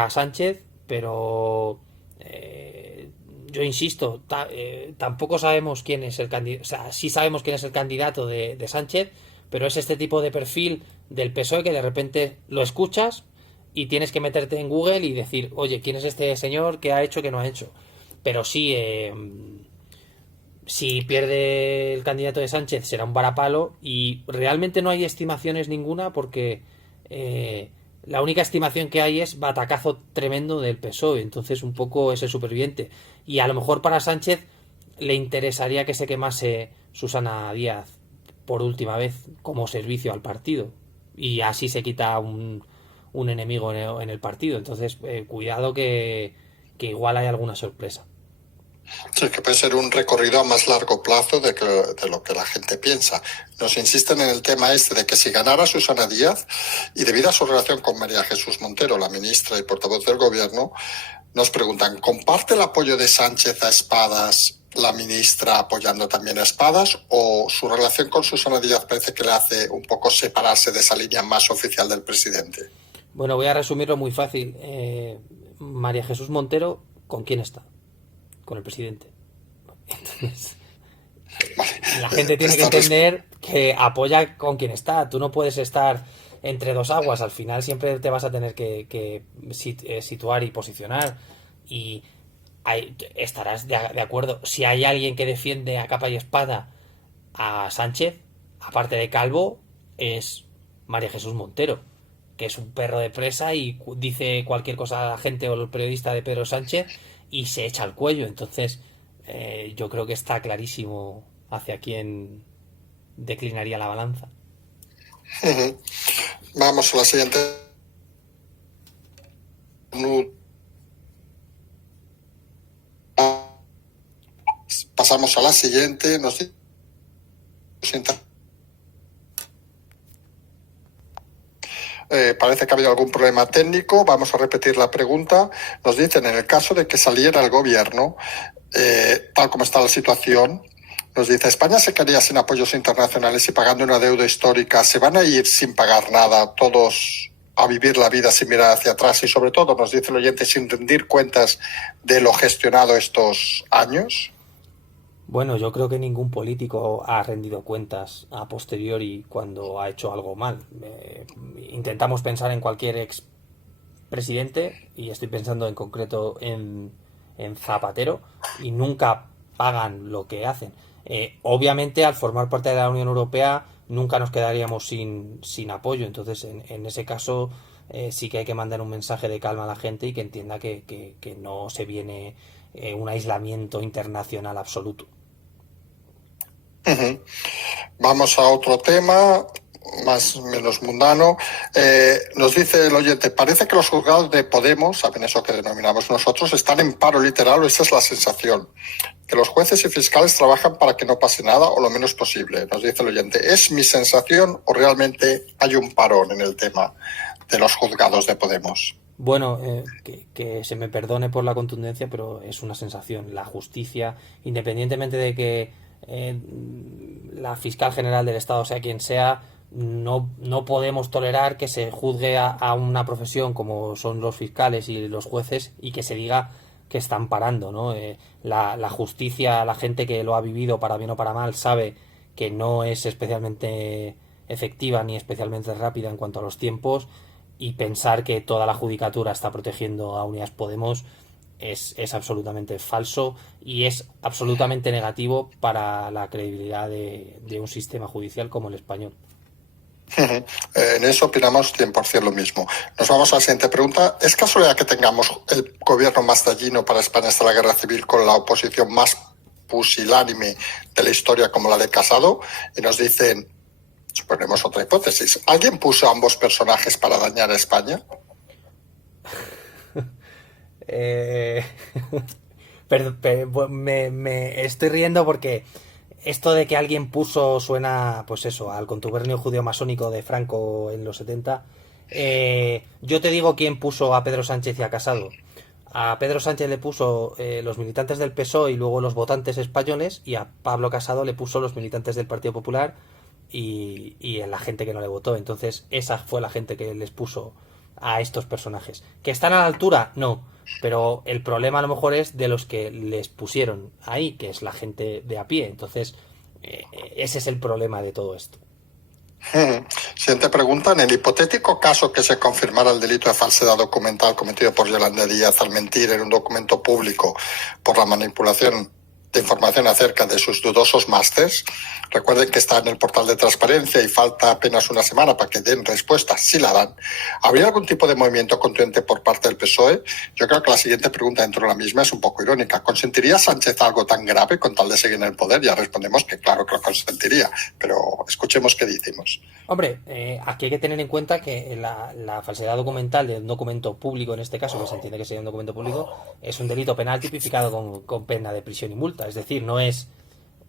Sánchez, pero yo insisto, tampoco sabemos quién es el candidato. O sea, sí sabemos quién es el candidato de Sánchez, pero es este tipo de perfil del PSOE que de repente lo escuchas y tienes que meterte en Google y decir, oye, ¿quién es este señor? ¿Qué ha hecho? ¿Qué no ha hecho? Pero sí, si pierde el candidato de Sánchez será un varapalo y realmente no hay estimaciones ninguna porque la única estimación que hay es batacazo tremendo del PSOE, entonces un poco es el superviviente. Y a lo mejor para Sánchez le interesaría que se quemase Susana Díaz por última vez como servicio al partido y así se quita un enemigo en el partido. Entonces, cuidado que igual hay alguna sorpresa. Sí, que puede ser un recorrido a más largo plazo de lo que la gente piensa. Nos insisten en el tema este de que si ganara Susana Díaz, y debido a su relación con María Jesús Montero, la ministra y portavoz del gobierno, nos preguntan, ¿comparte el apoyo de Sánchez a Espadas, la ministra apoyando también a Espadas, o su relación con Susana Díaz parece que le hace un poco separarse de esa línea más oficial del presidente? Bueno, voy a resumirlo muy fácil. María Jesús Montero, ¿con quién está? Con el presidente. Entonces, la gente tiene que entender que apoya con quien está. Tú no puedes estar entre dos aguas. Al final siempre te vas a tener que situar y posicionar. Y estarás de acuerdo. Si hay alguien que defiende a capa y espada a Sánchez, aparte de Calvo, es María Jesús Montero, que es un perro de presa y dice cualquier cosa a la gente o el periodista de Pedro Sánchez y se echa al cuello. Entonces, yo creo que está clarísimo hacia quién declinaría la balanza. Vamos a la siguiente. Pasamos a la siguiente. Parece que ha habido algún problema técnico. Vamos a repetir la pregunta. Nos dicen, en el caso de que saliera el gobierno, tal como está la situación, nos dice, España se quedaría sin apoyos internacionales y pagando una deuda histórica. ¿Se van a ir sin pagar nada todos a vivir la vida sin mirar hacia atrás? Y sobre todo, nos dice el oyente, sin rendir cuentas de lo gestionado estos años. Bueno, yo creo que ningún político ha rendido cuentas a posteriori cuando ha hecho algo mal. Intentamos pensar en cualquier ex presidente y estoy pensando en concreto en Zapatero y nunca pagan lo que hacen. Obviamente, al formar parte de la Unión Europea nunca nos quedaríamos sin apoyo. Entonces, en ese caso, sí que hay que mandar un mensaje de calma a la gente y que entienda que no se viene un aislamiento internacional absoluto. Vamos a otro tema, más menos mundano. Nos dice el oyente, parece que los juzgados de Podemos, saben eso que denominamos nosotros, están en paro literal, o esa es la sensación. Que los jueces y fiscales trabajan para que no pase nada o lo menos posible. Nos dice el oyente, ¿es mi sensación o realmente hay un parón en el tema de los juzgados de Podemos? Bueno, que se me perdone por la contundencia, pero es una sensación. La justicia, independientemente de que la fiscal general del Estado sea quien sea, no podemos tolerar que se juzgue a una profesión como son los fiscales y los jueces y que se diga que están parando, ¿no? La justicia, la gente que lo ha vivido para bien o para mal sabe que no es especialmente efectiva ni especialmente rápida en cuanto a los tiempos, y pensar que toda la judicatura está protegiendo a Unidas Podemos es absolutamente falso y es absolutamente negativo para la credibilidad de un sistema judicial como el español. En eso opinamos 100% lo mismo. Nos vamos a la siguiente pregunta. ¿Es casualidad que tengamos el gobierno más dañino para España hasta la guerra civil con la oposición más pusilánime de la historia como la de Casado? Y nos dicen, suponemos otra hipótesis, ¿alguien puso a ambos personajes para dañar a España? Me estoy riendo porque esto de que alguien puso suena, pues eso, al contubernio judío masónico de Franco en los 70. Yo te digo quién puso a Pedro Sánchez y a Casado. A Pedro Sánchez le puso los militantes del PSOE y luego los votantes españoles, y a Pablo Casado le puso los militantes del Partido Popular y la gente que no le votó. Entonces esa fue la gente que les puso a estos personajes. ¿Que están a la altura? No. Pero el problema a lo mejor es de los que les pusieron ahí, que es la gente de a pie. Entonces, ese es el problema de todo esto. Siguiente pregunta. En el hipotético caso que se confirmara el delito de falsedad documental cometido por Yolanda Díaz al mentir en un documento público por la manipulación de información acerca de sus dudosos másters, recuerden que está en el portal de transparencia y falta apenas una semana para que den respuesta, si la dan. ¿Habría algún tipo de movimiento contundente por parte del PSOE? Yo creo que la siguiente pregunta dentro de la misma es un poco irónica. ¿Consentiría Sánchez algo tan grave con tal de seguir en el poder? Ya respondemos que claro que lo consentiría, pero escuchemos qué decimos. Hombre, aquí hay que tener en cuenta que la falsedad documental de un documento público, en este caso, que se entiende que sería un documento público, es un delito penal tipificado con pena de prisión y multa. Es decir, no es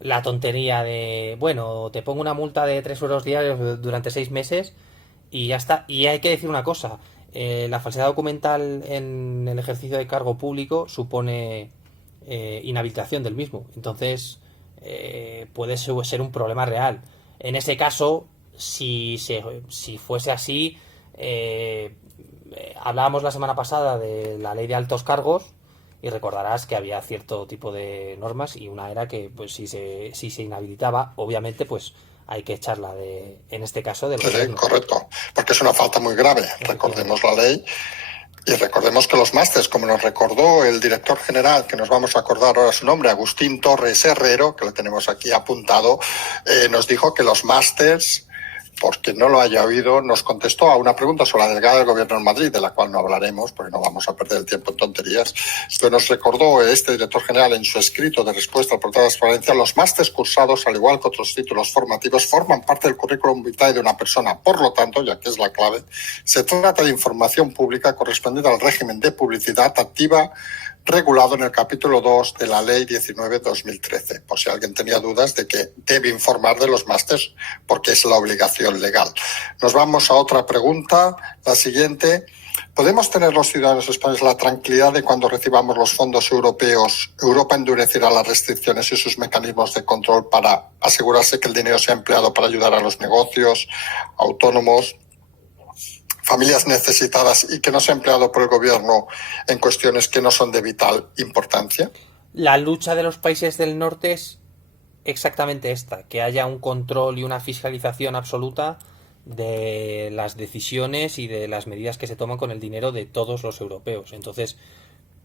la tontería de, bueno, te pongo una multa de 3 euros diarios durante 6 meses y ya está. Y hay que decir una cosa, la falsedad documental en el ejercicio de cargo público supone inhabilitación del mismo. Entonces, puede ser un problema real. En ese caso, si fuese así, hablábamos la semana pasada de la ley de altos cargos y recordarás que había cierto tipo de normas y una era que pues si se inhabilitaba, obviamente pues hay que echarla en este caso del gobierno. Correcto, porque es una falta muy grave. Recordemos la ley y recordemos que los másters, como nos recordó el director general, que nos vamos a acordar ahora su nombre, Agustín Torres Herrero, que lo tenemos aquí apuntado, nos dijo que los másters, porque no lo haya oído, nos contestó a una pregunta sobre la delegada del gobierno en Madrid, de la cual no hablaremos, porque no vamos a perder el tiempo en tonterías. Esto nos recordó este director general en su escrito de respuesta al portal de transparencia: los másters cursados, al igual que otros títulos formativos, forman parte del currículum vitae de una persona. Por lo tanto, ya que es la clave, se trata de información pública correspondiente al régimen de publicidad activa regulado en el capítulo 2 de la Ley 19/2013, por si alguien tenía dudas de que debe informar de los másters, porque es la obligación legal. Nos vamos a otra pregunta, la siguiente. ¿Podemos tener los ciudadanos españoles la tranquilidad de cuando recibamos los fondos europeos, Europa endurecerá las restricciones y sus mecanismos de control para asegurarse que el dinero sea empleado para ayudar a los negocios, autónomos, familias necesitadas y que no sea empleado por el gobierno en cuestiones que no son de vital importancia? La lucha de los países del norte es exactamente esta, que haya un control y una fiscalización absoluta de las decisiones y de las medidas que se toman con el dinero de todos los europeos. Entonces,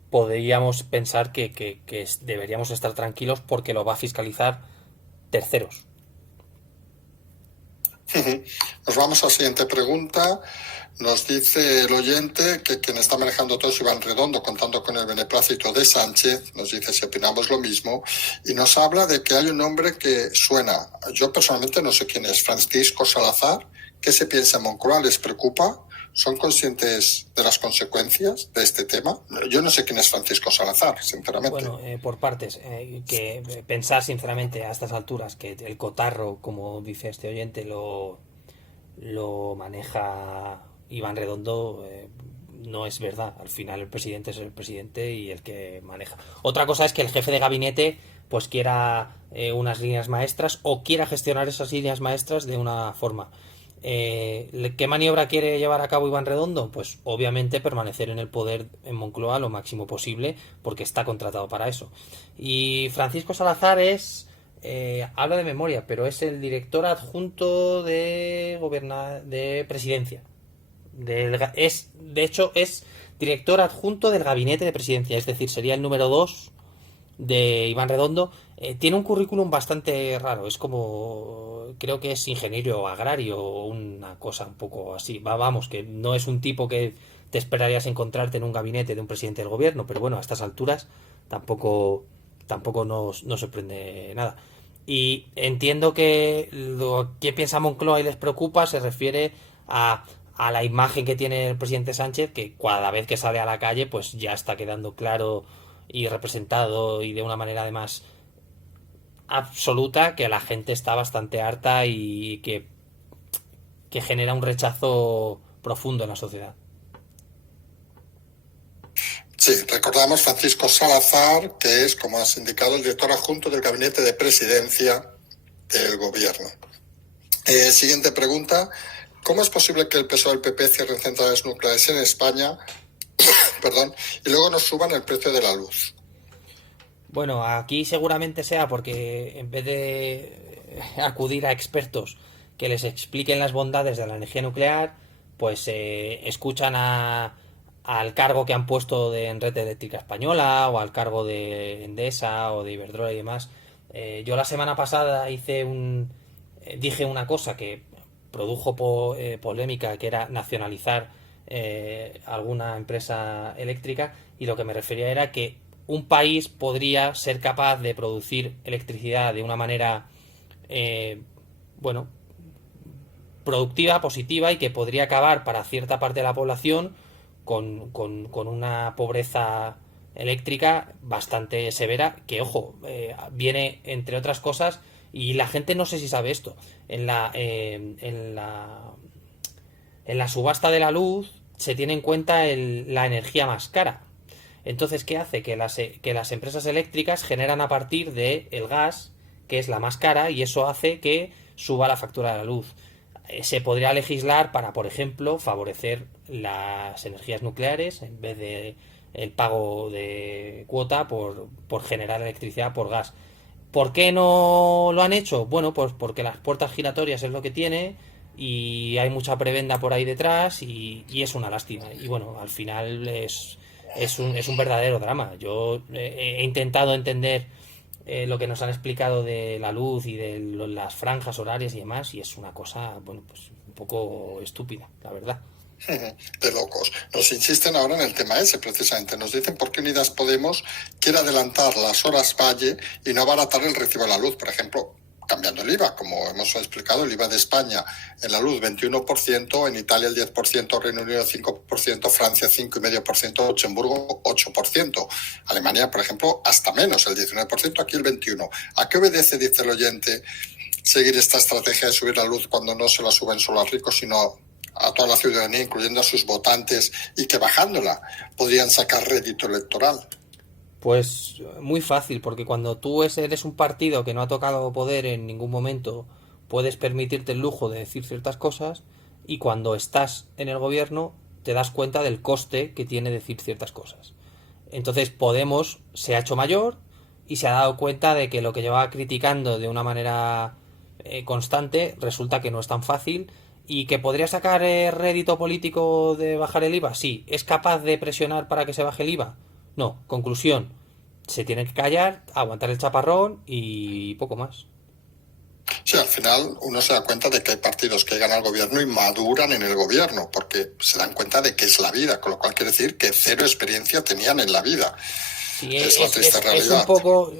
podríamos pensar que deberíamos estar tranquilos porque lo va a fiscalizar terceros. Nos vamos a la siguiente pregunta. Nos dice el oyente que quien está manejando todo es Iván Redondo, contando con el beneplácito de Sánchez. Nos dice si opinamos lo mismo y nos habla de que hay un nombre que suena. Yo personalmente no sé quién es, Francisco Salazar. ¿Qué se piensa en Moncloa? ¿Les preocupa? ¿Son conscientes de las consecuencias de este tema? Yo no sé quién es Francisco Salazar, sinceramente. Bueno, por partes, que pensar sinceramente a estas alturas que el cotarro, como dice este oyente, lo maneja Iván Redondo, no es verdad. Al final el presidente es el presidente y el que maneja. Otra cosa es que el jefe de gabinete pues quiera unas líneas maestras o quiera gestionar esas líneas maestras de una forma. ¿Qué maniobra quiere llevar a cabo Iván Redondo? Pues obviamente permanecer en el poder en Moncloa lo máximo posible porque está contratado para eso. Y Francisco Salazar hablo de memoria, pero es el director adjunto de presidencia. De hecho, es director adjunto del gabinete de presidencia, es decir, sería el número 2 de Iván Redondo. Tiene un currículum bastante raro, es como, creo que es ingeniero agrario o una cosa un poco así. Vamos, que no es un tipo que te esperarías encontrarte en un gabinete de un presidente del gobierno, pero bueno, a estas alturas tampoco nos sorprende nada. Y entiendo que lo que piensa Moncloa y les preocupa se refiere a la imagen que tiene el presidente Sánchez, que cada vez que sale a la calle pues ya está quedando claro y representado y de una manera además absoluta que la gente está bastante harta y que genera un rechazo profundo en la sociedad. Sí, recordamos Francisco Salazar, que es, como has indicado, el director adjunto del gabinete de presidencia del gobierno. Siguiente pregunta. ¿Cómo es posible que el PSOE y el PP cierren centrales nucleares en España y luego nos suban el precio de la luz? Bueno, aquí seguramente sea porque en vez de acudir a expertos que les expliquen las bondades de la energía nuclear, pues escuchan al cargo que han puesto en Red Eléctrica Española o al cargo de Endesa o de Iberdrola y demás. Yo la semana pasada dije una cosa que produjo polémica, que era nacionalizar alguna empresa eléctrica, y lo que me refería era que un país podría ser capaz de producir electricidad de una manera bueno, productiva, positiva, y que podría acabar para cierta parte de la población con una pobreza eléctrica bastante severa, que ojo, viene entre otras cosas, y la gente no sé si sabe esto, en la subasta de la luz se tiene en cuenta la energía más cara. Entonces, ¿qué hace? Que las empresas eléctricas generan a partir del gas, que es la más cara, y eso hace que suba la factura de la luz. Se podría legislar para, por ejemplo, favorecer las energías nucleares en vez de el pago de cuota por generar electricidad por gas. ¿Por qué no lo han hecho? Bueno, pues porque las puertas giratorias es lo que tiene, y hay mucha prebenda por ahí detrás, y es una lástima. Y bueno, al final es un verdadero drama. Yo he intentado entender lo que nos han explicado de la luz y de las franjas horarias y demás, y es una cosa, bueno, pues un poco estúpida, la verdad. De locos. Nos insisten ahora en el tema ese, precisamente. Nos dicen por qué Unidas Podemos quiere adelantar las horas valle y no abaratar el recibo de la luz, por ejemplo, cambiando el IVA. Como hemos explicado, el IVA de España en la luz 21%, en Italia el 10%, Reino Unido 5%, Francia 5,5%, Luxemburgo 8%, Alemania, por ejemplo, hasta menos, el 19%, aquí el 21%. ¿A qué obedece, dice el oyente, seguir esta estrategia de subir la luz cuando no se la suben solo a ricos, sino a toda la ciudadanía, incluyendo a sus votantes, y que bajándola podrían sacar rédito electoral? Pues muy fácil, porque cuando tú eres un partido que no ha tocado poder en ningún momento, puedes permitirte el lujo de decir ciertas cosas, y cuando estás en el gobierno te das cuenta del coste que tiene decir ciertas cosas. Entonces Podemos se ha hecho mayor y se ha dado cuenta de que lo que llevaba criticando de una manera constante resulta que no es tan fácil, y que podría sacar rédito político de bajar el IVA. Sí. ¿Es capaz de presionar para que se baje el IVA? No. Conclusión, se tiene que callar, aguantar el chaparrón y poco más. Sí, al final uno se da cuenta de que hay partidos que llegan al gobierno y maduran en el gobierno, porque se dan cuenta de que es la vida, con lo cual quiere decir que cero experiencia tenían en la vida. Sí, es la triste realidad. Es un poco,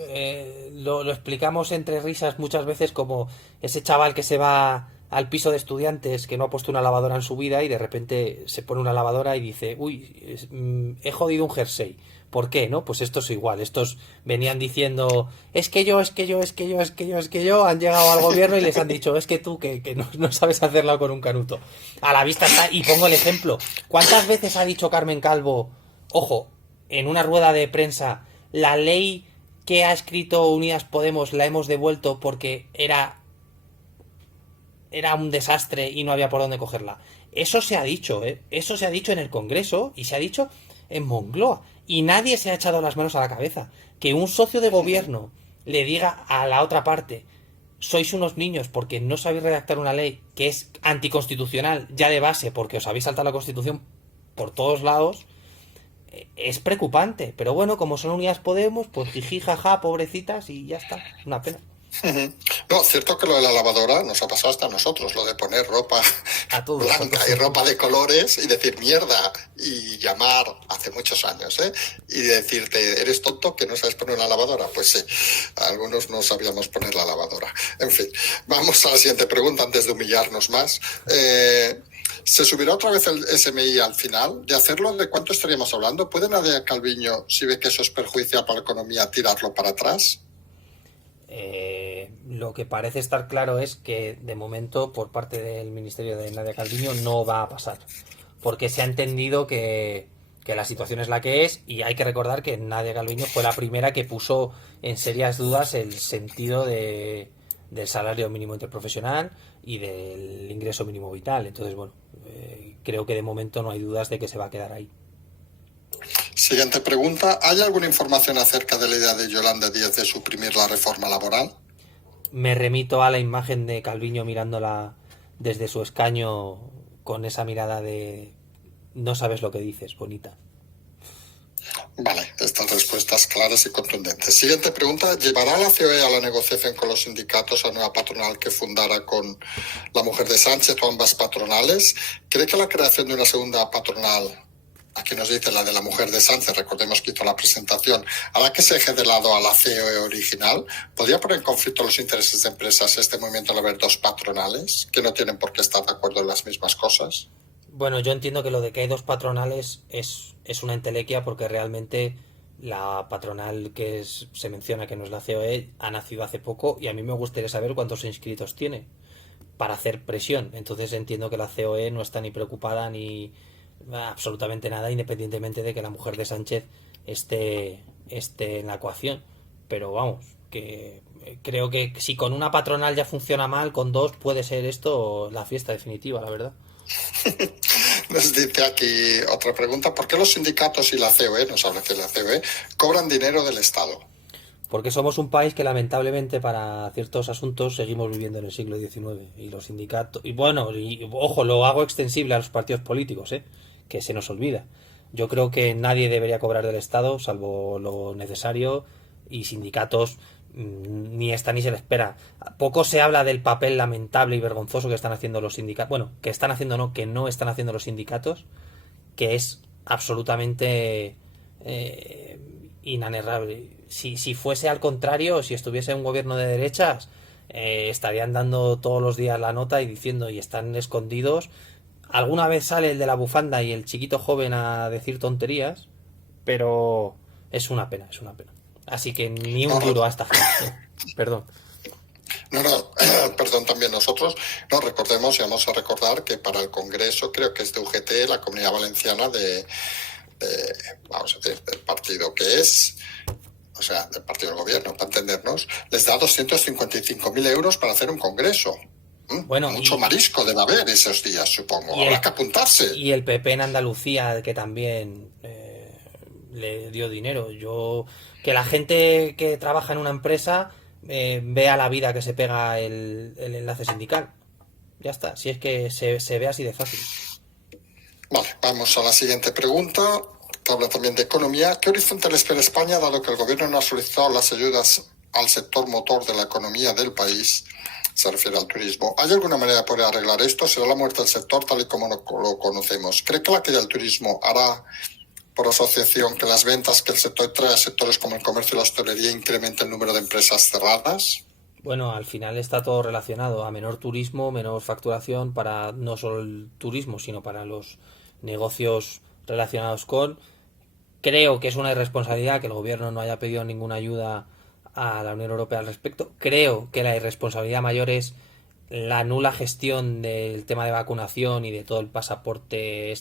lo explicamos entre risas muchas veces, como ese chaval que se va al piso de estudiantes, que no ha puesto una lavadora en su vida, y de repente se pone una lavadora y dice, uy, he jodido un jersey. ¿Por qué? ¿No? Pues estos igual. Estos venían diciendo, es que yo, han llegado al gobierno y les han dicho, es que tú, que no sabes hacerla con un canuto. A la vista está, y pongo el ejemplo. ¿Cuántas veces ha dicho Carmen Calvo, ojo, en una rueda de prensa, la ley que ha escrito Unidas Podemos la hemos devuelto porque era un desastre y no había por dónde cogerla? Eso se ha dicho, ¿eh? Eso se ha dicho en el Congreso y se ha dicho en Moncloa. Y nadie se ha echado las manos a la cabeza. Que un socio de gobierno le diga a la otra parte, sois unos niños porque no sabéis redactar una ley que es anticonstitucional ya de base porque os habéis saltado la Constitución por todos lados, es preocupante. Pero bueno, como son Unidas Podemos, pues jiji, jaja, pobrecitas, y ya está. Una pena. No, cierto que lo de la lavadora nos ha pasado hasta a nosotros, lo de poner ropa blanca y ropa de colores y decir mierda y llamar hace muchos años, y decirte, eres tonto que no sabes poner una lavadora. Pues sí, algunos no sabíamos poner la lavadora. En fin, vamos a la siguiente pregunta antes de humillarnos más. ¿Se subirá otra vez el SMI al final? De hacerlo, ¿de cuánto estaríamos hablando? ¿Puede Nadia Calviño, si ve que eso es perjudicial para la economía, tirarlo para atrás? Lo que parece estar claro es que de momento por parte del Ministerio de Nadia Calviño no va a pasar, porque se ha entendido que la situación es la que es, y hay que recordar que Nadia Calviño fue la primera que puso en serias dudas el sentido del salario mínimo interprofesional y del ingreso mínimo vital. Entonces, bueno, creo que de momento no hay dudas de que se va a quedar ahí. Siguiente pregunta. ¿Hay alguna información acerca de la idea de Yolanda Díaz de suprimir la reforma laboral? Me remito a la imagen de Calviño mirando la desde su escaño con esa mirada de no sabes lo que dices, bonita. Vale, estas respuestas claras y contundentes. Siguiente pregunta. ¿Llevará la COE a la negociación con los sindicatos a nueva patronal que fundara con la mujer de Sánchez o ambas patronales? ¿Cree que la creación de una segunda patronal, aquí nos dice la de la mujer de Sánchez, recordemos que hizo la presentación, hará que se deje de lado a la COE original? ¿Podría poner en conflicto los intereses de empresas este movimiento al haber dos patronales que no tienen por qué estar de acuerdo en las mismas cosas? Bueno, yo entiendo que lo de que hay dos patronales es una entelequia porque realmente la patronal se menciona que no es la COE ha nacido hace poco y a mí me gustaría saber cuántos inscritos tiene para hacer presión. Entonces entiendo que la COE no está ni preocupada ni absolutamente nada, independientemente de que la mujer de Sánchez esté en la ecuación. Pero vamos, que creo que si con una patronal ya funciona mal, con dos puede ser esto la fiesta definitiva, la verdad. Nos dice aquí otra pregunta. ¿Por qué los sindicatos y la COE, nos habla que la COE, cobran dinero del Estado? Porque somos un país que lamentablemente para ciertos asuntos seguimos viviendo en el siglo XIX y los sindicatos... Y bueno, y ojo, lo hago extensible a los partidos políticos, que se nos olvida. Yo creo que nadie debería cobrar del Estado, salvo lo necesario, y sindicatos ni está ni se le espera. Poco se habla del papel lamentable y vergonzoso que están haciendo los sindicatos. Bueno, que están haciendo no, que no están haciendo los sindicatos, que es absolutamente inanerrable. Si fuese al contrario, si estuviese un gobierno de derechas, estarían dando todos los días la nota y diciendo, y están escondidos. Alguna vez sale el de la bufanda y el chiquito joven a decir tonterías, pero es una pena, es una pena. Así que ni un duro a esta gente. Perdón. No, perdón, también nosotros. No, recordemos y vamos a recordar que para el Congreso, creo que es de UGT, la Comunidad Valenciana vamos a decir, del partido que es, o sea, del partido del gobierno, para entendernos, les da 255.000 euros para hacer un congreso. Bueno, mucho marisco debe haber esos días, supongo. Habrá que apuntarse. Y el PP en Andalucía, que también le dio dinero. Que la gente que trabaja en una empresa vea la vida que se pega el enlace sindical. Ya está, si es que se ve así de fácil. Vale, vamos a la siguiente pregunta, que habla también de economía. ¿Qué horizonte le espera España, dado que el gobierno no ha solicitado las ayudas al sector motor de la economía del país? Se refiere al turismo. ¿Hay alguna manera de poder arreglar esto? ¿Será la muerte del sector tal y como lo conocemos? ¿Cree que la caída del turismo hará, por asociación, que las ventas que el sector trae a sectores como el comercio y la hostelería incrementen el número de empresas cerradas? Bueno, al final está todo relacionado. A menor turismo, menor facturación para no solo el turismo, sino para los negocios relacionados con... Creo que es una irresponsabilidad que el gobierno no haya pedido ninguna ayuda a la Unión Europea al respecto. Creo que la irresponsabilidad mayor es la nula gestión del tema de vacunación y de todo el pasaporte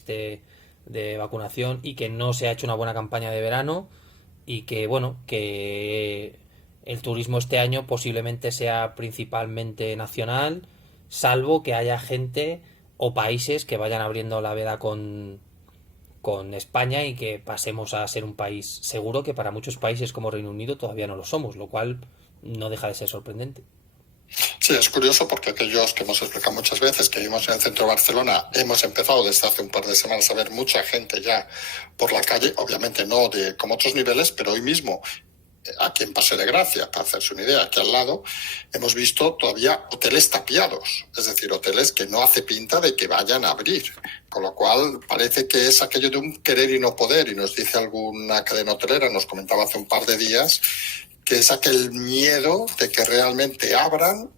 de vacunación, y que no se ha hecho una buena campaña de verano, y que bueno, que el turismo este año posiblemente sea principalmente nacional, salvo que haya gente o países que vayan abriendo la veda con España y que pasemos a ser un país seguro, que para muchos países como Reino Unido todavía no lo somos, lo cual no deja de ser sorprendente. Sí, es curioso porque aquellos que hemos explicado muchas veces que vivimos en el centro de Barcelona, hemos empezado desde hace un par de semanas a ver mucha gente ya por la calle, obviamente no de como otros niveles, pero hoy mismo aquí en Paseo de Gracia, para hacerse una idea, aquí al lado, hemos visto todavía hoteles tapiados, es decir, hoteles que no hace pinta de que vayan a abrir, con lo cual parece que es aquello de un querer y no poder, y nos dice alguna cadena hotelera, nos comentaba hace un par de días, que es aquel miedo de que realmente abran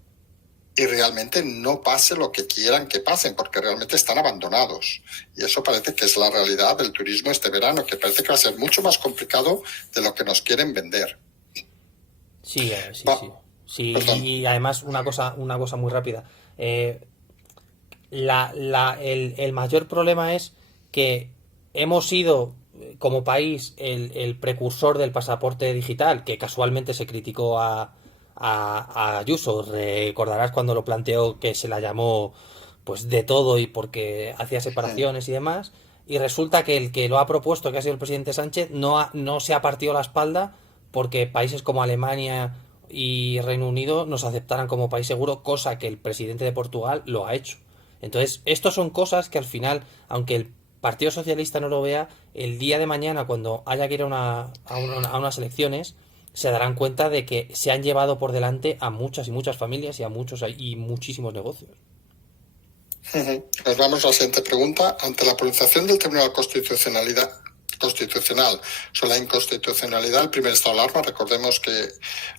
y realmente no pase lo que quieran que pasen, porque realmente están abandonados. Y eso parece que es la realidad del turismo este verano, que parece que va a ser mucho más complicado de lo que nos quieren vender. Sí. Y además una cosa muy rápida. El mayor problema es que hemos sido, como país, el precursor del pasaporte digital, que casualmente se criticó a Ayuso. Recordarás cuando lo planteó, que se la llamó pues de todo y porque hacía separaciones y demás, y resulta que el que lo ha propuesto, que ha sido el presidente Sánchez, no se ha partido la espalda porque países como Alemania y Reino Unido nos aceptaran como país seguro, cosa que el presidente de Portugal lo ha hecho. Entonces, estos son cosas que al final, aunque el Partido Socialista no lo vea, el día de mañana, cuando haya que ir a unas elecciones, se darán cuenta de que se han llevado por delante a muchas y muchas familias y a muchos y muchísimos negocios. Nos vamos a la siguiente pregunta. Ante la pronunciación del Tribunal Constitucional sobre la inconstitucionalidad del primer estado de alarma, recordemos que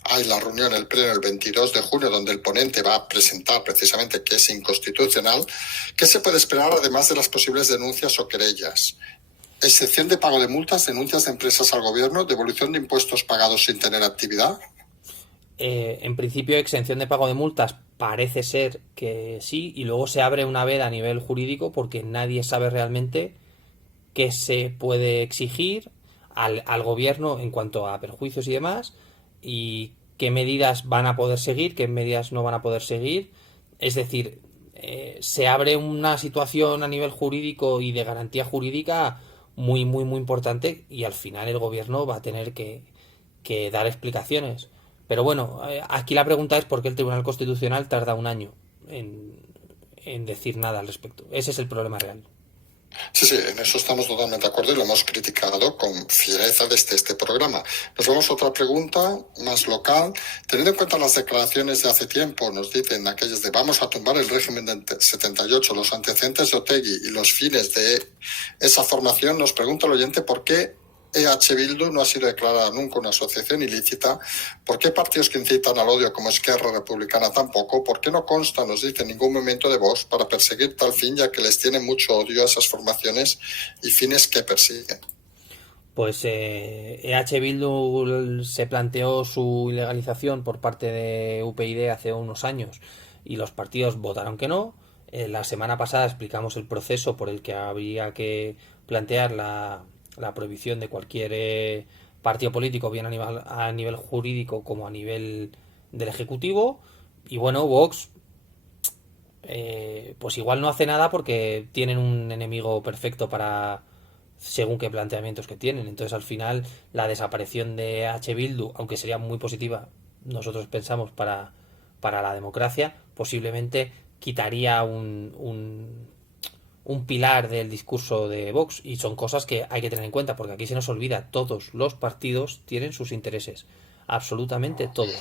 hay la reunión, el pleno, el 22 de junio, donde el ponente va a presentar precisamente que es inconstitucional. ¿Qué se puede esperar además de las posibles denuncias o querellas? Excepción de pago de multas, denuncias de empresas al gobierno, devolución de impuestos pagados sin tener actividad. En principio, exención de pago de multas parece ser que sí, y luego se abre una veda a nivel jurídico porque nadie sabe realmente qué se puede exigir al gobierno en cuanto a perjuicios y demás, y qué medidas van a poder seguir, qué medidas no van a poder seguir. Es decir, se abre una situación a nivel jurídico y de garantía jurídica muy, muy, muy importante, y al final el gobierno va a tener que dar explicaciones. Pero bueno, aquí la pregunta es por qué el Tribunal Constitucional tarda un año en decir nada al respecto. Ese es el problema real. Sí, sí, en eso estamos totalmente de acuerdo y lo hemos criticado con fiereza desde este programa. Nos vamos a otra pregunta más local. Teniendo en cuenta las declaraciones de hace tiempo, nos dicen aquellas de vamos a tumbar el régimen de 78, los antecedentes de Otegi y los fines de esa formación, nos pregunta el oyente por qué EH Bildu no ha sido declarada nunca una asociación ilícita. ¿Por qué partidos que incitan al odio como Esquerra Republicana tampoco? ¿Por qué no consta, nos dice, ningún movimiento de Vox para perseguir tal fin, ya que les tiene mucho odio a esas formaciones y fines que persiguen? Pues EH Bildu se planteó su ilegalización por parte de UPyD hace unos años y los partidos votaron que no. La semana pasada explicamos el proceso por el que habría que plantear la prohibición de cualquier partido político, bien a nivel jurídico como a nivel del Ejecutivo. Y bueno, Vox pues igual no hace nada porque tienen un enemigo perfecto para según qué planteamientos que tienen. Entonces al final la desaparición de H. Bildu, aunque sería muy positiva, nosotros pensamos para la democracia, posiblemente quitaría un pilar del discurso de Vox, y son cosas que hay que tener en cuenta porque aquí se nos olvida, todos los partidos tienen sus intereses, absolutamente todos.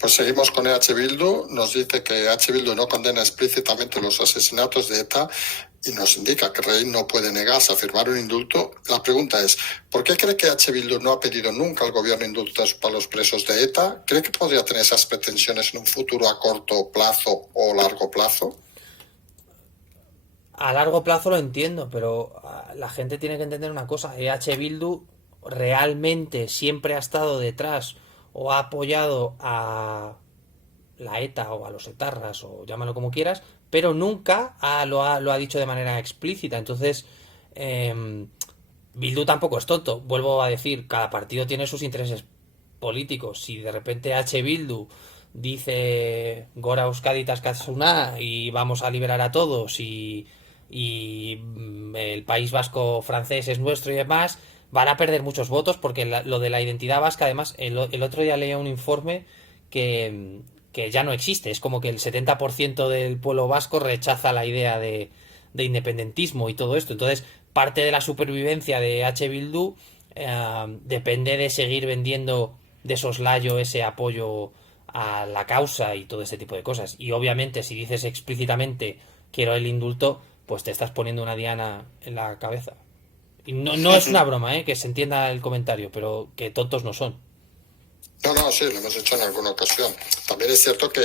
Pues seguimos con EH Bildu. Nos dice que EH Bildu no condena explícitamente los asesinatos de ETA y nos indica que Rey no puede negarse a firmar un indulto. La pregunta es, ¿por qué cree que EH Bildu no ha pedido nunca al gobierno indultos para los presos de ETA? ¿Cree que podría tener esas pretensiones en un futuro a corto plazo o largo plazo? A largo plazo lo entiendo, pero la gente tiene que entender una cosa. EH Bildu realmente siempre ha estado detrás o ha apoyado a la ETA o a los etarras o llámalo como quieras, pero nunca lo ha dicho de manera explícita. Entonces, Bildu tampoco es tonto. Vuelvo a decir, cada partido tiene sus intereses políticos. Si de repente H. Bildu dice Gora Euskadi Tasuna y vamos a liberar a todos y el País Vasco francés es nuestro y demás, van a perder muchos votos porque lo de la identidad vasca, además, el otro día leía un informe que ya no existe. Es como que el 70% del pueblo vasco rechaza la idea de independentismo y todo esto. Entonces, parte de la supervivencia de H. Bildu depende de seguir vendiendo de soslayo ese apoyo a la causa y todo ese tipo de cosas. Y obviamente, si dices explícitamente quiero el indulto, pues te estás poniendo una diana en la cabeza. Y no es una broma, que se entienda el comentario, pero que tontos no son. No, sí, lo hemos hecho en alguna ocasión. También es cierto que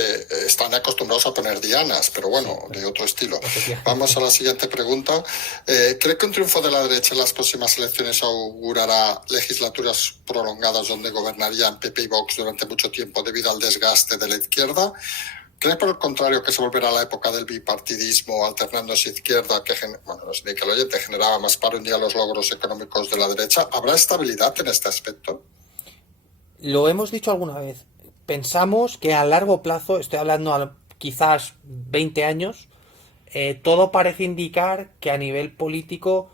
están acostumbrados a poner dianas, pero bueno, de otro estilo. Vamos a la siguiente pregunta. ¿Cree que un triunfo de la derecha en las próximas elecciones augurará legislaturas prolongadas donde gobernarían PP y Vox durante mucho tiempo debido al desgaste de la izquierda? ¿Cree, por el contrario, que se volverá a la época del bipartidismo alternándose izquierda, que, bueno, no sé ni que el oyente generaba más paro un día los logros económicos de la derecha? ¿Habrá estabilidad en este aspecto? Lo hemos dicho alguna vez. Pensamos que a largo plazo, estoy hablando quizás 20 años, todo parece indicar que a nivel político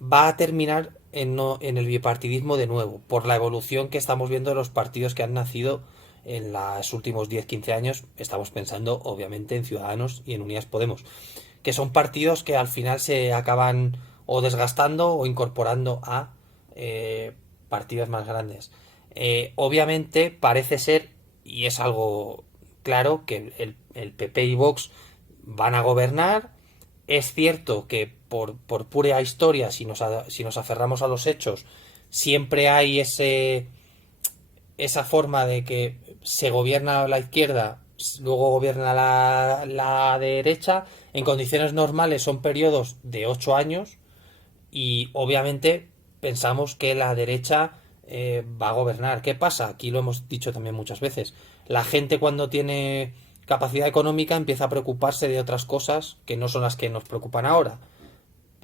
va a terminar en el bipartidismo de nuevo, por la evolución que estamos viendo de los partidos que han nacido en los últimos 10-15 años, estamos pensando obviamente en Ciudadanos y en Unidas Podemos, que son partidos que al final se acaban o desgastando o incorporando a partidos más grandes. Obviamente parece ser, y es algo claro, que el PP y Vox van a gobernar. Es cierto que por pura historia, si nos aferramos a los hechos, siempre hay esa forma de que se gobierna la izquierda, luego gobierna la derecha. En condiciones normales son periodos de 8 años y obviamente pensamos que la derecha va a gobernar. ¿Qué pasa? Aquí lo hemos dicho también muchas veces. La gente cuando tiene capacidad económica empieza a preocuparse de otras cosas que no son las que nos preocupan ahora.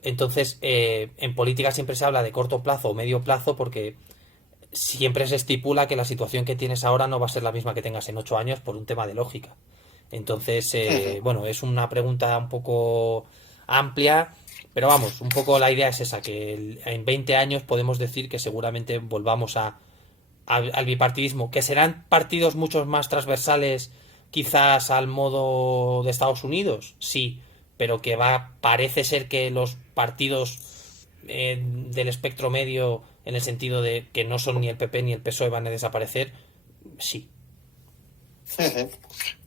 Entonces, en política siempre se habla de corto plazo o medio plazo porque siempre se estipula que la situación que tienes ahora no va a ser la misma que tengas en 8 años por un tema de lógica. Entonces, bueno, es una pregunta un poco amplia, pero vamos, un poco la idea es esa, que en 20 años podemos decir que seguramente volvamos al bipartidismo, que serán partidos mucho más transversales quizás al modo de Estados Unidos, sí, pero que parece ser que los partidos del espectro medio, en el sentido de que no son ni el PP ni el PSOE, van a desaparecer, sí.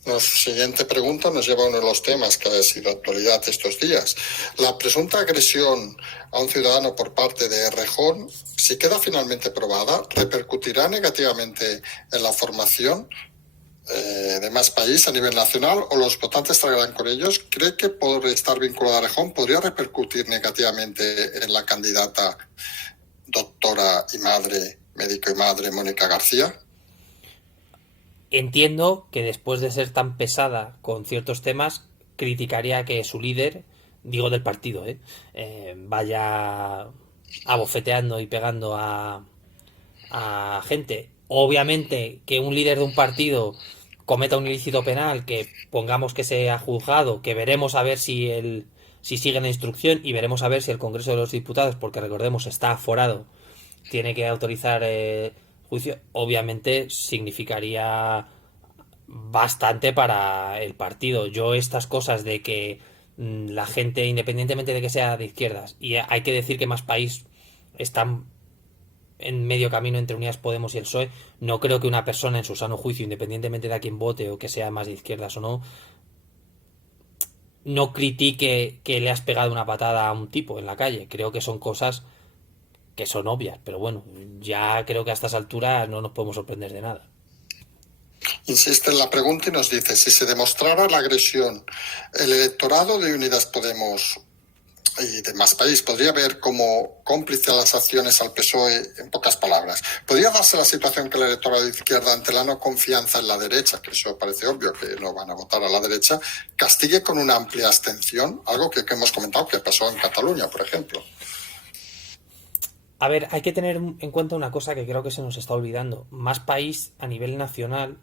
La siguiente pregunta nos lleva a uno de los temas que ha sido actualidad estos días. La presunta agresión a un ciudadano por parte de Rejón, si queda finalmente probada, ¿repercutirá negativamente en la formación de Más País a nivel nacional o los votantes tragarán con ellos? ¿Cree que por estar vinculada a Rejón podría repercutir negativamente en la candidata doctora y madre, médico y madre, Mónica García? Entiendo que después de ser tan pesada con ciertos temas, criticaría que su líder, digo del partido, vaya abofeteando y pegando a gente. Obviamente que un líder de un partido cometa un ilícito penal, que pongamos que sea juzgado, que veremos a ver si sigue la instrucción y veremos a ver si el Congreso de los Diputados, porque recordemos está aforado, tiene que autorizar juicio, obviamente significaría bastante para el partido. Yo estas cosas de que la gente, independientemente de que sea de izquierdas, y hay que decir que Más País están en medio camino entre Unidas Podemos y el PSOE, no creo que una persona en su sano juicio, independientemente de a quién vote o que sea más de izquierdas o no critique que le has pegado una patada a un tipo en la calle. Creo que son cosas que son obvias, pero bueno, ya creo que a estas alturas no nos podemos sorprender de nada. Insiste en la pregunta y nos dice, si se demostrara la agresión, el electorado de Unidas Podemos y de Más País podría ver como cómplice a las acciones al PSOE, en pocas palabras. ¿Podría darse la situación que el electorado de izquierda, ante la no confianza en la derecha, que eso parece obvio que no van a votar a la derecha, castigue con una amplia abstención? Algo que hemos comentado que pasó en Cataluña, por ejemplo. A ver, hay que tener en cuenta una cosa que creo que se nos está olvidando. Más País a nivel nacional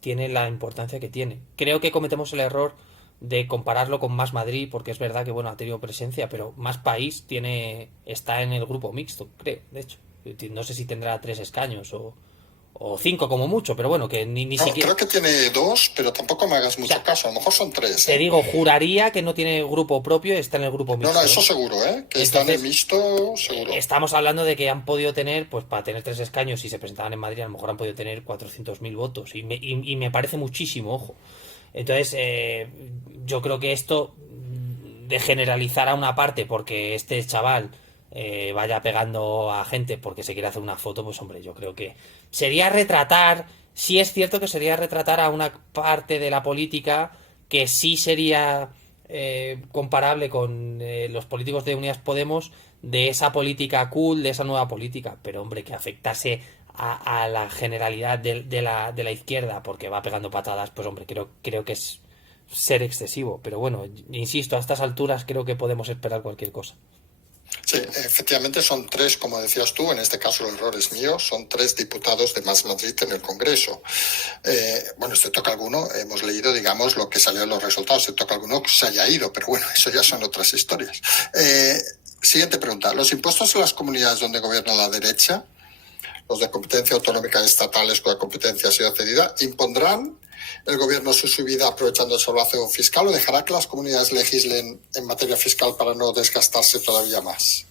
tiene la importancia que tiene. Creo que cometemos el error de compararlo con Más Madrid, porque es verdad que bueno ha tenido presencia, pero Más País está en el grupo mixto, creo, de hecho. No sé si tendrá 3 escaños o 5 como mucho, pero bueno, que ni siquiera... Creo que tiene 2, pero tampoco me hagas mucho caso, a lo mejor son 3. Te digo, juraría que no tiene grupo propio, está en el grupo mixto. No, eso seguro, que está en el mixto, seguro. Estamos hablando de que han podido tener, pues para tener 3 escaños, si se presentaban en Madrid, a lo mejor han podido tener 400.000 votos, y me parece muchísimo, ojo. Entonces, yo creo que esto de generalizar a una parte porque este chaval vaya pegando a gente porque se quiere hacer una foto, pues hombre, yo creo que sería retratar, sí es cierto que sería retratar a una parte de la política que sí sería comparable con los políticos de Unidas Podemos, de esa política cool, de esa nueva política, pero hombre, que afectase a la generalidad de la izquierda porque va pegando patadas, pues hombre, creo que es ser excesivo, pero bueno, insisto, a estas alturas creo que podemos esperar cualquier cosa. Sí, efectivamente son 3, como decías tú, en este caso el error es mío, son 3 diputados de Más Madrid en el Congreso. Bueno, excepto que alguno, hemos leído, digamos, lo que salió en los resultados, excepto que alguno se haya ido, pero bueno, eso ya son otras historias. Siguiente pregunta, ¿los impuestos en las comunidades donde gobierna la derecha los de competencia autonómica estatales cuya competencia ha sido cedida, ¿impondrán el gobierno su subida aprovechando el salvación fiscal o dejará que las comunidades legislen en materia fiscal para no desgastarse todavía más?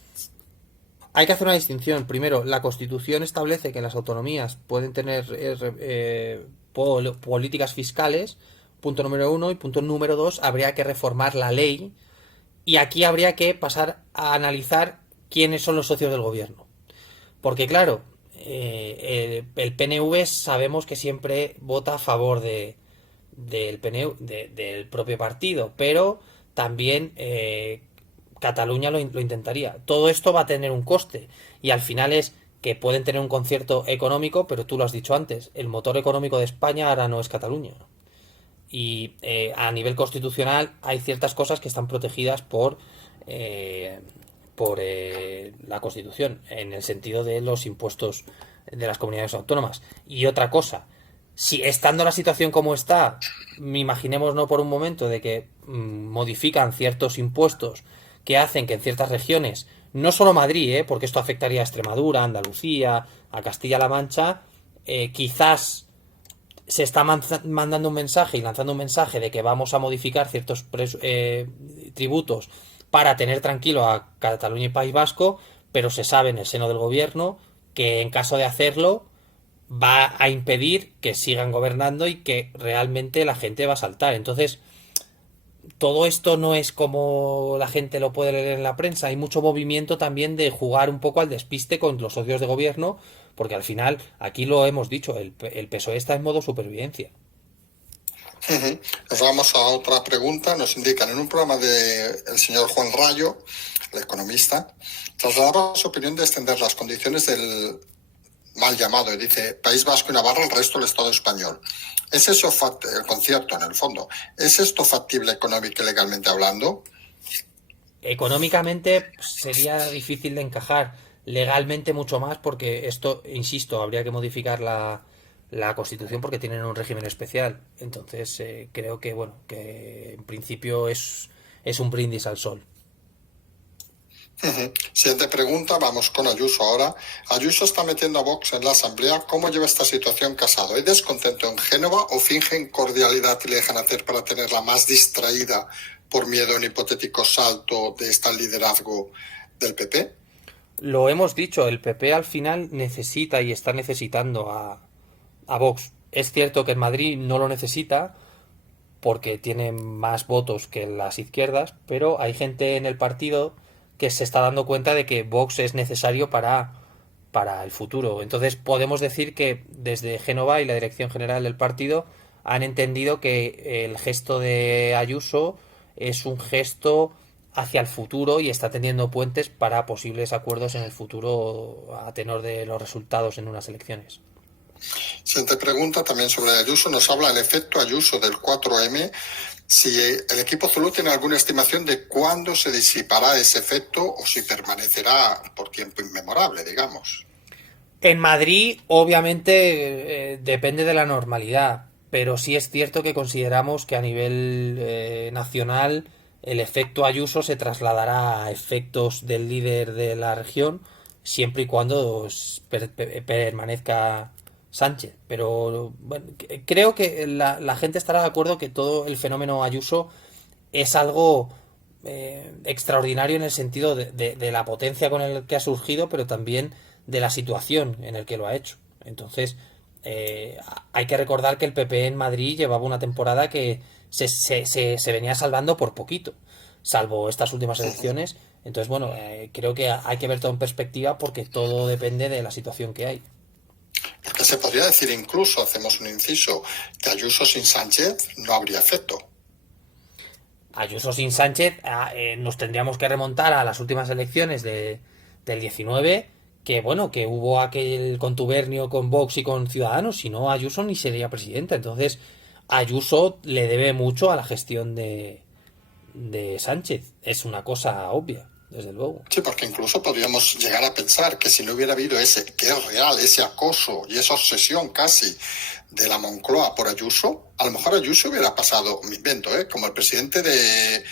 Hay que hacer una distinción. Primero, la Constitución establece que las autonomías pueden tener políticas fiscales, punto número uno, y punto número dos, habría que reformar la ley y aquí habría que pasar a analizar quiénes son los socios del gobierno. Porque claro, el PNV sabemos que siempre vota a favor del PNV, del propio partido, pero también Cataluña lo intentaría. Todo esto va a tener un coste y al final es que pueden tener un concierto económico, pero tú lo has dicho antes, el motor económico de España ahora no es Cataluña. Y a nivel constitucional hay ciertas cosas que están protegidas por la Constitución, en el sentido de los impuestos de las comunidades autónomas. Y otra cosa, si estando la situación como está, imaginemos no por un momento de que modifican ciertos impuestos que hacen que en ciertas regiones, no solo Madrid, porque esto afectaría a Extremadura, a Andalucía, a Castilla-La Mancha, quizás se está mandando un mensaje y lanzando un mensaje de que vamos a modificar ciertos tributos para tener tranquilo a Cataluña y País Vasco, pero se sabe en el seno del gobierno que en caso de hacerlo va a impedir que sigan gobernando y que realmente la gente va a saltar. Entonces, todo esto no es como la gente lo puede leer en la prensa. Hay mucho movimiento también de jugar un poco al despiste con los socios de gobierno, porque al final, aquí lo hemos dicho, el PSOE está en modo supervivencia. Nos vamos a otra pregunta. Nos indican en un programa del señor Juan Rayo, el economista, trasladaba su opinión de extender las condiciones del mal llamado, y dice, País Vasco y Navarra al resto del Estado español. ¿Es eso el concierto, en el fondo? ¿Es esto factible económica y legalmente hablando? Económicamente sería difícil de encajar, legalmente mucho más, porque esto, insisto, habría que modificar la Constitución porque tienen un régimen especial. Entonces creo que, bueno, que en principio es un brindis al sol. Siguiente pregunta, vamos con Ayuso ahora. Ayuso está metiendo a Vox en la Asamblea. ¿Cómo lleva esta situación Casado? ¿Hay descontento en Génova o fingen cordialidad y le dejan hacer para tenerla más distraída por miedo a un hipotético salto de este liderazgo del PP? Lo hemos dicho, el PP al final necesita y está necesitando a Vox. Es cierto que en Madrid no lo necesita porque tiene más votos que las izquierdas, pero hay gente en el partido que se está dando cuenta de que Vox es necesario para el futuro. Entonces podemos decir que desde Génova y la dirección general del partido han entendido que el gesto de Ayuso es un gesto hacia el futuro y está tendiendo puentes para posibles acuerdos en el futuro a tenor de los resultados en unas elecciones. Siguiente pregunta también sobre Ayuso. Nos habla el efecto Ayuso del 4M. Si el equipo Zulú tiene alguna estimación de cuándo se disipará ese efecto o si permanecerá por tiempo inmemorable, digamos. En Madrid, obviamente, depende de la normalidad, pero sí es cierto que consideramos que a nivel nacional el efecto Ayuso se trasladará a efectos del líder de la región siempre y cuando permanezca Sánchez. Pero bueno, creo que la gente estará de acuerdo que todo el fenómeno Ayuso es algo extraordinario en el sentido de la potencia con el que ha surgido, pero también de la situación en el que lo ha hecho. Entonces, hay que recordar que el PP en Madrid llevaba una temporada que se venía salvando por poquito, salvo estas últimas elecciones. Entonces, bueno, creo que hay que ver todo en perspectiva porque todo depende de la situación que hay. Porque se podría decir incluso, hacemos un inciso, que Ayuso sin Sánchez no habría efecto. Ayuso sin Sánchez, nos tendríamos que remontar a las últimas elecciones del 19, que bueno, que hubo aquel contubernio con Vox y con Ciudadanos, si no Ayuso ni sería presidenta. Entonces, Ayuso le debe mucho a la gestión de Sánchez. Es una cosa obvia, desde luego. Sí, porque incluso podríamos llegar a pensar que si no hubiera habido que es real, ese acoso y esa obsesión casi de la Moncloa por Ayuso, a lo mejor Ayuso hubiera pasado, me invento, como el presidente de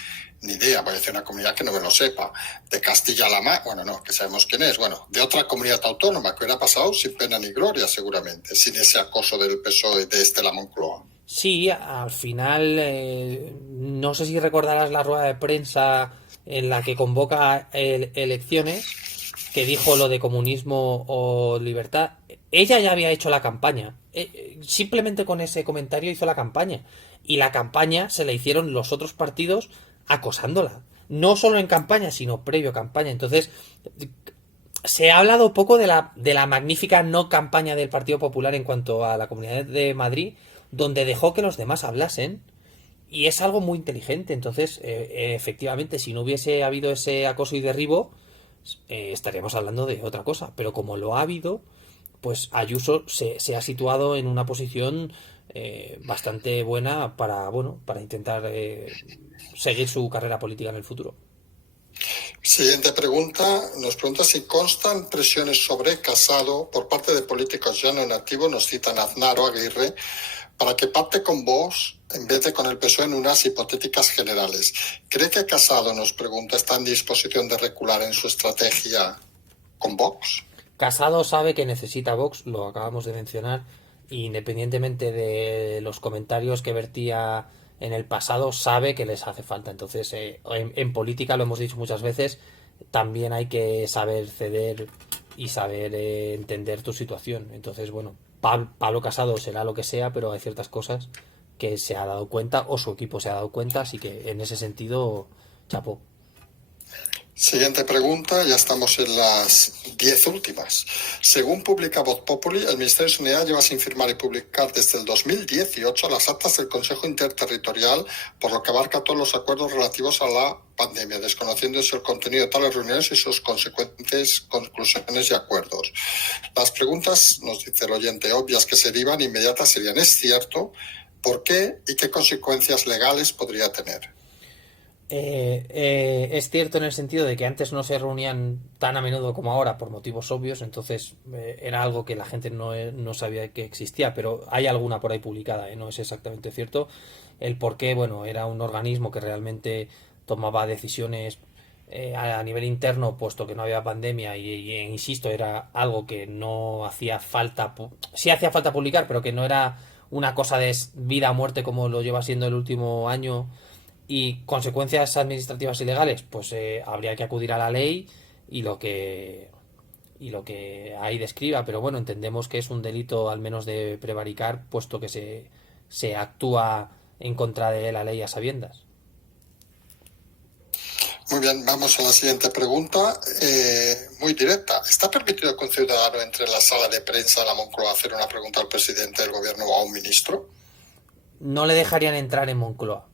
ni idea, voy a decir una comunidad que no me lo sepa, de Castilla-La Mancha, bueno, no, que sabemos quién es, bueno, de otra comunidad autónoma, que hubiera pasado sin pena ni gloria seguramente, sin ese acoso del PSOE de la Moncloa. Sí, al final, no sé si recordarás la rueda de prensa en la que convoca elecciones, que dijo lo de comunismo o libertad. Ella ya había hecho la campaña. Simplemente con ese comentario hizo la campaña. Y la campaña se la hicieron los otros partidos acosándola. No solo en campaña, sino previo a campaña. Entonces, se ha hablado poco de la magnífica no campaña del Partido Popular en cuanto a la Comunidad de Madrid, donde dejó que los demás hablasen. Y es algo muy inteligente. Entonces, efectivamente, si no hubiese habido ese acoso y derribo, estaríamos hablando de otra cosa. Pero como lo ha habido, pues Ayuso se ha situado en una posición bastante buena para intentar seguir su carrera política en el futuro. Siguiente pregunta, nos pregunta si constan presiones sobre Casado por parte de políticos ya no nativos, nos citan Aznar o Aguirre, para que pacte con Vox en vez de con el PSOE en unas hipotéticas generales. ¿Cree que Casado, nos pregunta, está en disposición de recular en su estrategia con Vox? Casado sabe que necesita Vox, lo acabamos de mencionar, independientemente de los comentarios que vertía en el pasado, sabe que les hace falta. Entonces, en política, lo hemos dicho muchas veces, también hay que saber ceder y saber entender tu situación. Entonces, bueno, Pablo Casado será lo que sea, pero hay ciertas cosas que se ha dado cuenta o su equipo se ha dado cuenta, así que en ese sentido, chapó. Siguiente pregunta, ya estamos en las 10 últimas. Según publica Voz Populi, el Ministerio de Sanidad lleva sin firmar y publicar desde el 2018 las actas del Consejo Interterritorial, por lo que abarca todos los acuerdos relativos a la pandemia, desconociéndose el contenido de tales reuniones y sus consecuentes conclusiones y acuerdos. Las preguntas, nos dice el oyente, obvias que se derivan inmediatas serían: ¿es cierto? ¿Por qué? ¿Y qué consecuencias legales podría tener? Es cierto en el sentido de que antes no se reunían tan a menudo como ahora por motivos obvios, entonces era algo que la gente no sabía que existía, pero hay alguna por ahí publicada, no es exactamente cierto. El por qué, bueno, era un organismo que realmente tomaba decisiones a nivel interno, puesto que no había pandemia insisto, era algo que no hacía falta, sí hacía falta publicar, pero que no era una cosa de vida o muerte como lo lleva siendo el último año. Y consecuencias administrativas y legales, pues habría que acudir a la ley y lo que ahí describa, pero bueno, entendemos que es un delito al menos de prevaricar, puesto que se actúa en contra de la ley a sabiendas. Muy bien, vamos a la siguiente pregunta, muy directa. ¿Está permitido que un ciudadano entre en la sala de prensa de la Moncloa a hacer una pregunta al presidente del gobierno o a un ministro? No le dejarían entrar en Moncloa.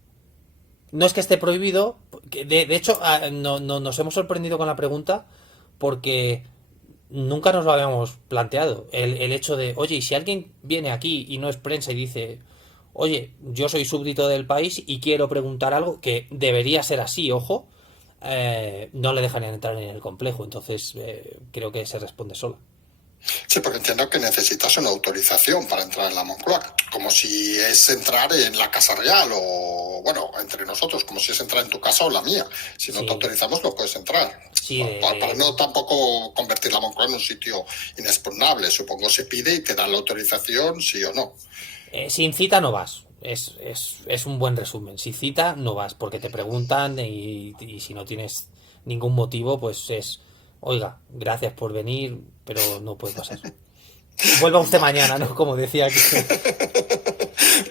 No es que esté prohibido, de hecho nos hemos sorprendido con la pregunta porque nunca nos lo habíamos planteado. El hecho de, oye, y si alguien viene aquí y no es prensa y dice, oye, yo soy súbdito del país y quiero preguntar algo, que debería ser así, ojo, no le dejarían entrar en el complejo. Entonces creo que se responde sola. Sí, porque entiendo que necesitas una autorización para entrar en la Moncloa, como si es entrar en la Casa Real o, bueno, entre nosotros, como si es entrar en tu casa o la mía. Si no te Sí, autorizamos, no puedes entrar. sí, Para no tampoco convertir la Moncloa en un sitio inexpugnable. Supongo se pide y te dan la autorización, sí o no. sin cita no vas. Es un buen resumen. Sin cita no vas porque te preguntan y si no tienes ningún motivo, pues es, oiga, gracias por venir, pero no puede pasar. Vuelva usted mañana, ¿no? Como decía aquí.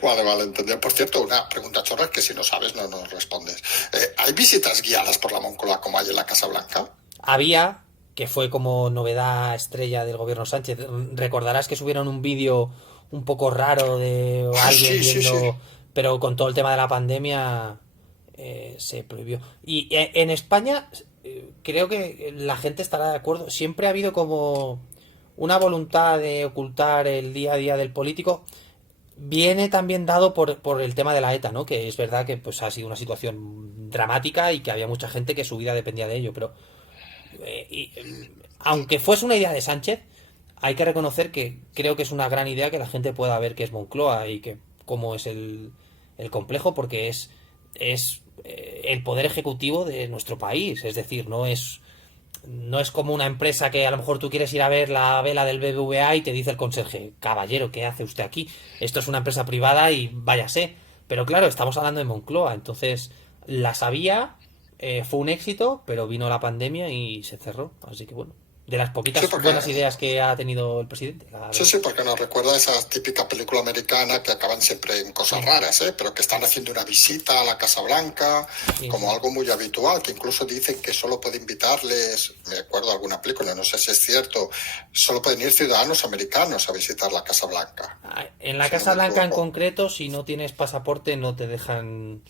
Vale, entendido. Por cierto, una pregunta chorra que si no sabes no nos respondes. ¿Hay visitas guiadas por la Moncloa como hay en la Casa Blanca? Había, que fue como novedad estrella del gobierno Sánchez, recordarás que subieron un vídeo un poco raro de Ah, alguien sí. viendo, pero con todo el tema de la pandemia se prohibió. Y en España creo que la gente estará de acuerdo. Siempre ha habido como una voluntad de ocultar el día a día del político. Viene también dado por el tema de la ETA, ¿no? Que es verdad que pues ha sido una situación dramática y que había mucha gente que su vida dependía de ello, pero aunque fuese una idea de Sánchez, hay que reconocer que creo que es una gran idea que la gente pueda ver que es Moncloa y que cómo es el complejo, porque es el poder ejecutivo de nuestro país. Es decir, no es como una empresa que a lo mejor tú quieres ir a ver la vela del BBVA y te dice el conserje, caballero, ¿qué hace usted aquí? Esto es una empresa privada y váyase. Pero claro, estamos hablando de Moncloa, entonces la sabía, fue un éxito, pero vino la pandemia y se cerró. Así que bueno, de las Sí, poquitas porque buenas ideas que ha tenido el presidente, la Sí, verdad. sí, porque nos recuerda a esa típica película americana que acaban siempre en cosas Mm, raras, ¿eh? Pero que están haciendo una visita a la Casa Blanca sí, como sí. algo muy habitual, que incluso dicen que solo puede invitarles, me acuerdo de alguna película, no sé si es cierto, solo pueden ir ciudadanos americanos a visitar la Casa Blanca, En la si no Casa me Blanca en equivoco. concreto, si no tienes pasaporte, no te dejan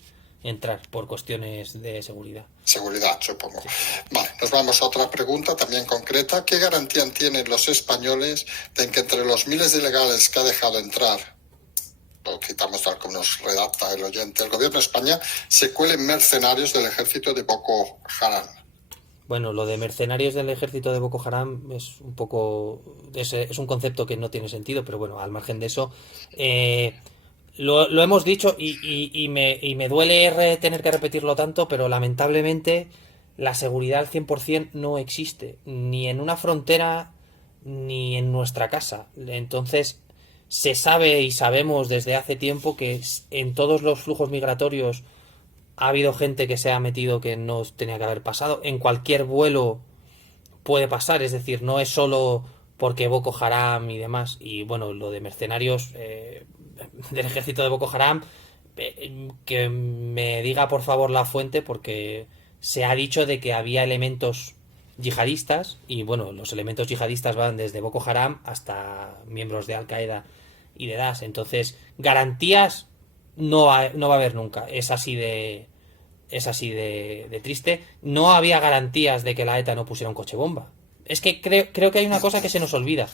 entrar por cuestiones de seguridad. Seguridad, supongo. Sí. Vale, nos vamos a otra pregunta también concreta. ¿Qué garantía tienen los españoles de que entre los miles de ilegales que ha dejado entrar, lo citamos tal como nos redacta el oyente, el gobierno de España se cuelen mercenarios del ejército de Boko Haram? Bueno, lo de mercenarios del ejército de Boko Haram es un poco... es un concepto que no tiene sentido, pero bueno, al margen de eso, lo hemos dicho y me duele tener que repetirlo tanto, pero lamentablemente la seguridad al 100% no existe, ni en una frontera ni en nuestra casa. Entonces, se sabe y sabemos desde hace tiempo que en todos los flujos migratorios ha habido gente que se ha metido que no tenía que haber pasado. En cualquier vuelo puede pasar, es decir, no es solo porque Boko Haram y demás. Y bueno, lo de mercenarios del ejército de Boko Haram, que me diga por favor la fuente, porque se ha dicho de que había elementos yihadistas, y bueno, los elementos yihadistas van desde Boko Haram hasta miembros de Al Qaeda y de Daesh. Entonces, garantías no va a haber nunca. Es así de triste. No había garantías de que la ETA no pusiera un coche bomba. Es que creo que hay una cosa que se nos olvida.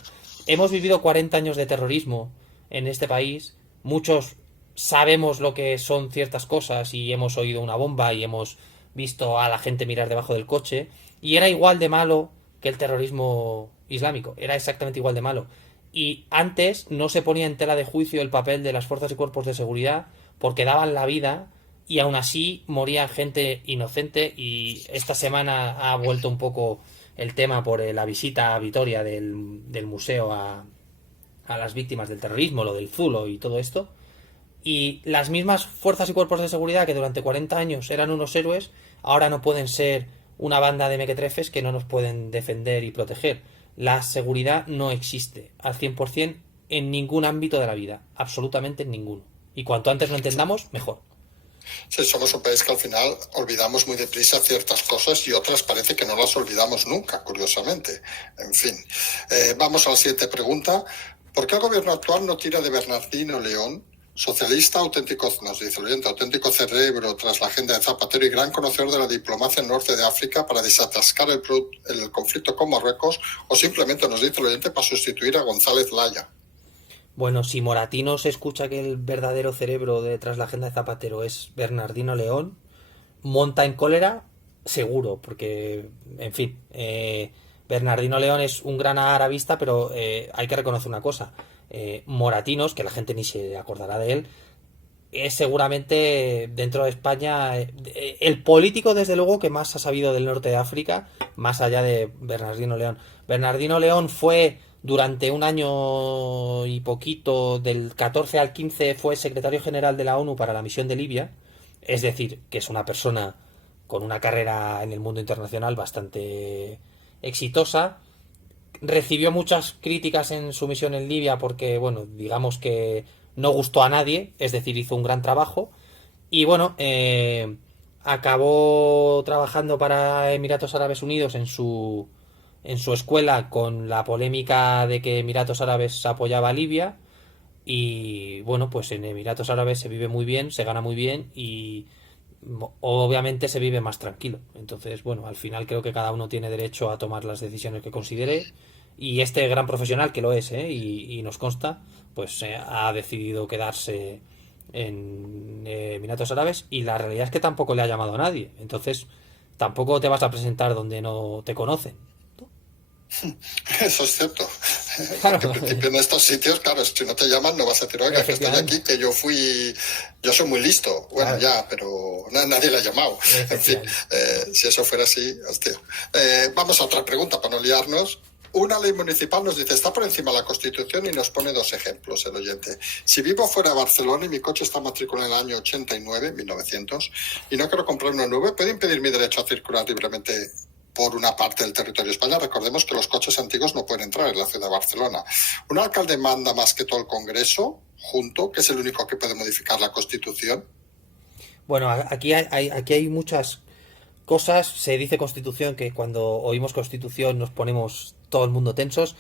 Hemos vivido 40 años de terrorismo en este país. Muchos sabemos lo que son ciertas cosas y hemos oído una bomba y hemos visto a la gente mirar debajo del coche. Y era igual de malo que el terrorismo islámico. Era exactamente igual de malo. Y antes no se ponía en tela de juicio el papel de las fuerzas y cuerpos de seguridad porque daban la vida y aún así moría gente inocente. Y esta semana ha vuelto un poco el tema por la visita a Vitoria del museo a las víctimas del terrorismo, lo del Zulo y todo esto. Y las mismas fuerzas y cuerpos de seguridad que durante 40 años eran unos héroes, ahora no pueden ser una banda de mequetrefes que no nos pueden defender y proteger. La seguridad no existe al 100% en ningún ámbito de la vida, absolutamente en ninguno. Y cuanto antes lo entendamos, mejor. Sí, somos un país que al final olvidamos muy deprisa ciertas cosas y otras parece que no las olvidamos nunca, curiosamente. En fin, vamos a la siguiente pregunta. ¿Por qué el gobierno actual no tira de Bernardino León, socialista auténtico, nos dice el oyente, auténtico cerebro tras la agenda de Zapatero y gran conocedor de la diplomacia en norte de África para desatascar el conflicto con Marruecos, o simplemente nos dice el oyente para sustituir a González Laya? Bueno, si Moratino se escucha que el verdadero cerebro detrás de la agenda de Zapatero es Bernardino León, monta en cólera, seguro, porque, en fin, Bernardino León es un gran arabista, pero hay que reconocer una cosa. Moratinos, que la gente ni se acordará de él, es seguramente dentro de España el político, desde luego, que más ha sabido del norte de África, más allá de Bernardino León. Bernardino León fue durante un año y poquito, del 14 al 15, fue secretario general de la ONU para la misión de Libia, es decir, que es una persona con una carrera en el mundo internacional bastante exitosa. Recibió muchas críticas en su misión en Libia porque, bueno, digamos que no gustó a nadie, es decir, hizo un gran trabajo. Y bueno, acabó trabajando para Emiratos Árabes Unidos en su escuela con la polémica de que Emiratos Árabes apoyaba a Libia. Y bueno, pues en Emiratos Árabes se vive muy bien, se gana muy bien y obviamente se vive más tranquilo. Entonces, bueno, al final creo que cada uno tiene derecho a tomar las decisiones que considere. Y este gran profesional, que lo es, y nos consta, pues ha decidido quedarse en Emiratos Árabes y la realidad es que tampoco le ha llamado a nadie. Entonces, tampoco te vas a presentar donde no te conocen. Eso es cierto. Claro, Porque en principio en estos sitios, claro, si no te llaman no vas a decir, oiga, que estoy aquí, efectivamente, que yo soy muy listo. Bueno, claro, ya, pero nadie le ha llamado. En fin, efectivamente. si eso fuera así, hostia. Vamos a otra pregunta para no liarnos. Una ley municipal nos dice, está por encima de la Constitución y nos pone dos ejemplos el oyente. Si vivo fuera de Barcelona y mi coche está matriculado en el año 89, 1900, y no quiero comprar una nube, ¿puede impedir mi derecho a circular libremente por una parte del territorio español? Recordemos que los coches antiguos no pueden entrar en la ciudad de Barcelona. ¿Un alcalde manda más que todo el Congreso junto, que es el único que puede modificar la Constitución? Bueno, aquí hay muchas cosas. Se dice Constitución, que cuando oímos Constitución nos ponemos todo el mundo tensos.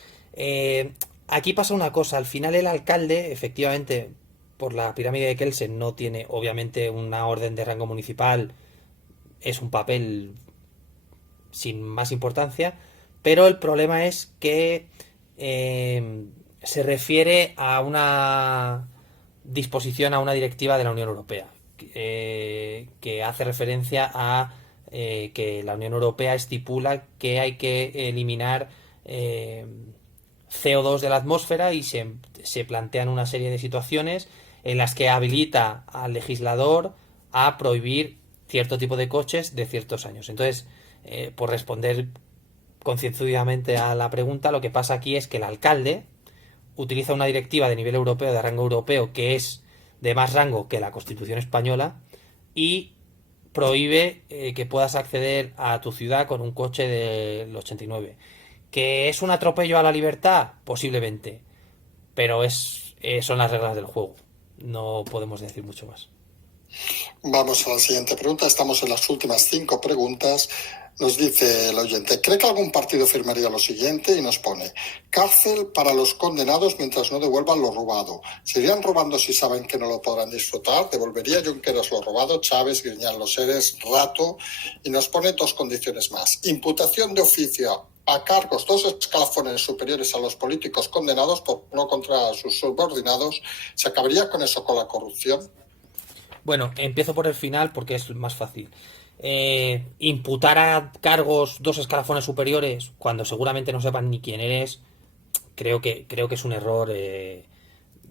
Aquí pasa una cosa, al final el alcalde, efectivamente, por la pirámide de Kelsen, no tiene obviamente una orden de rango municipal, es un papel sin más importancia, pero el problema es que se refiere a una disposición, a una directiva de la Unión Europea, que hace referencia a que la Unión Europea estipula que hay que eliminar CO2 de la atmósfera y se plantean una serie de situaciones en las que habilita al legislador a prohibir cierto tipo de coches de ciertos años. Entonces, por responder concienzudamente a la pregunta, lo que pasa aquí es que el alcalde utiliza una directiva de nivel europeo, de rango europeo, que es de más rango que la Constitución española, y prohíbe que puedas acceder a tu ciudad con un coche del 89. ¿Que es un atropello a la libertad? Posiblemente, pero son las reglas del juego. No podemos decir mucho más. Vamos a la siguiente pregunta. Estamos en las últimas 5 preguntas. Nos dice el oyente, ¿cree que algún partido firmaría lo siguiente? Y nos pone, cárcel para los condenados mientras no devuelvan lo robado. ¿Seguirían robando si saben que no lo podrán disfrutar? ¿Devolvería Junqueras lo robado? Chávez, Griñán los seres, Rato. Y nos pone 2 condiciones más. Imputación de oficio a cargos 2 escalafones superiores a los políticos condenados por no contra sus subordinados. ¿Se acabaría con eso, con la corrupción? Bueno, empiezo por el final porque es más fácil. Imputar a cargos 2 escalafones superiores cuando seguramente no sepan ni quién eres, creo que es un error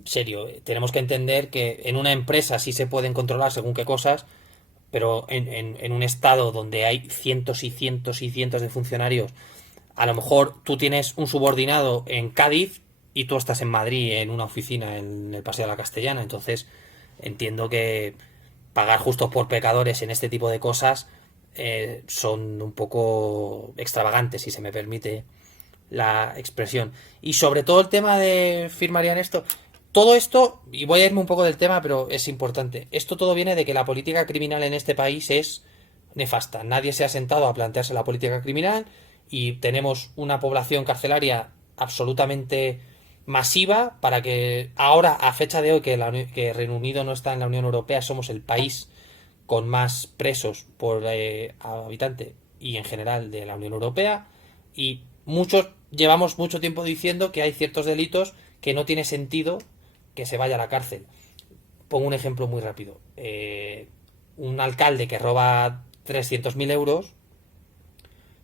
serio. Tenemos que entender que en una empresa sí se pueden controlar según qué cosas, pero en un estado donde hay cientos y cientos y cientos de funcionarios, a lo mejor tú tienes un subordinado en Cádiz y tú estás en Madrid en una oficina en el Paseo de la Castellana. Entonces entiendo que pagar justos por pecadores en este tipo de cosas son un poco extravagantes, si se me permite la expresión. Y sobre todo el tema de firmarían esto. Todo esto, y voy a irme un poco del tema, pero es importante. Esto todo viene de que la política criminal en este país es nefasta. Nadie se ha sentado a plantearse la política criminal y tenemos una población carcelaria absolutamente masiva para que ahora, a fecha de hoy, que Reino Unido no está en la Unión Europea, somos el país con más presos por habitante y en general de la Unión Europea, y muchos llevamos mucho tiempo diciendo que hay ciertos delitos que no tiene sentido que se vaya a la cárcel. Pongo un ejemplo muy rápido. Un alcalde que roba 300.000 euros,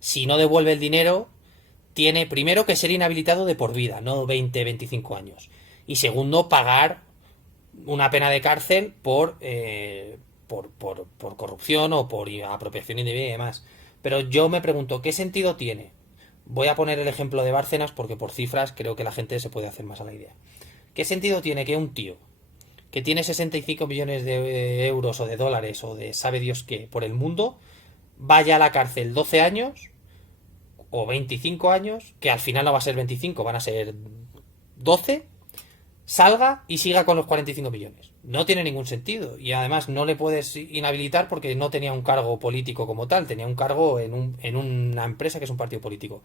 si no devuelve el dinero, tiene primero que ser inhabilitado de por vida, no 20, 25 años. Y segundo, pagar una pena de cárcel por corrupción o por apropiación indebida y demás. Pero yo me pregunto, ¿qué sentido tiene? Voy a poner el ejemplo de Bárcenas porque por cifras creo que la gente se puede hacer más a la idea. ¿Qué sentido tiene que un tío que tiene 65 millones de euros o de dólares o de sabe Dios qué por el mundo vaya a la cárcel 12 años o 25 años, que al final no va a ser 25, van a ser 12, salga y siga con los 45 millones? No tiene ningún sentido. Y además no le puedes inhabilitar porque no tenía un cargo político como tal, tenía un cargo en una empresa que es un partido político.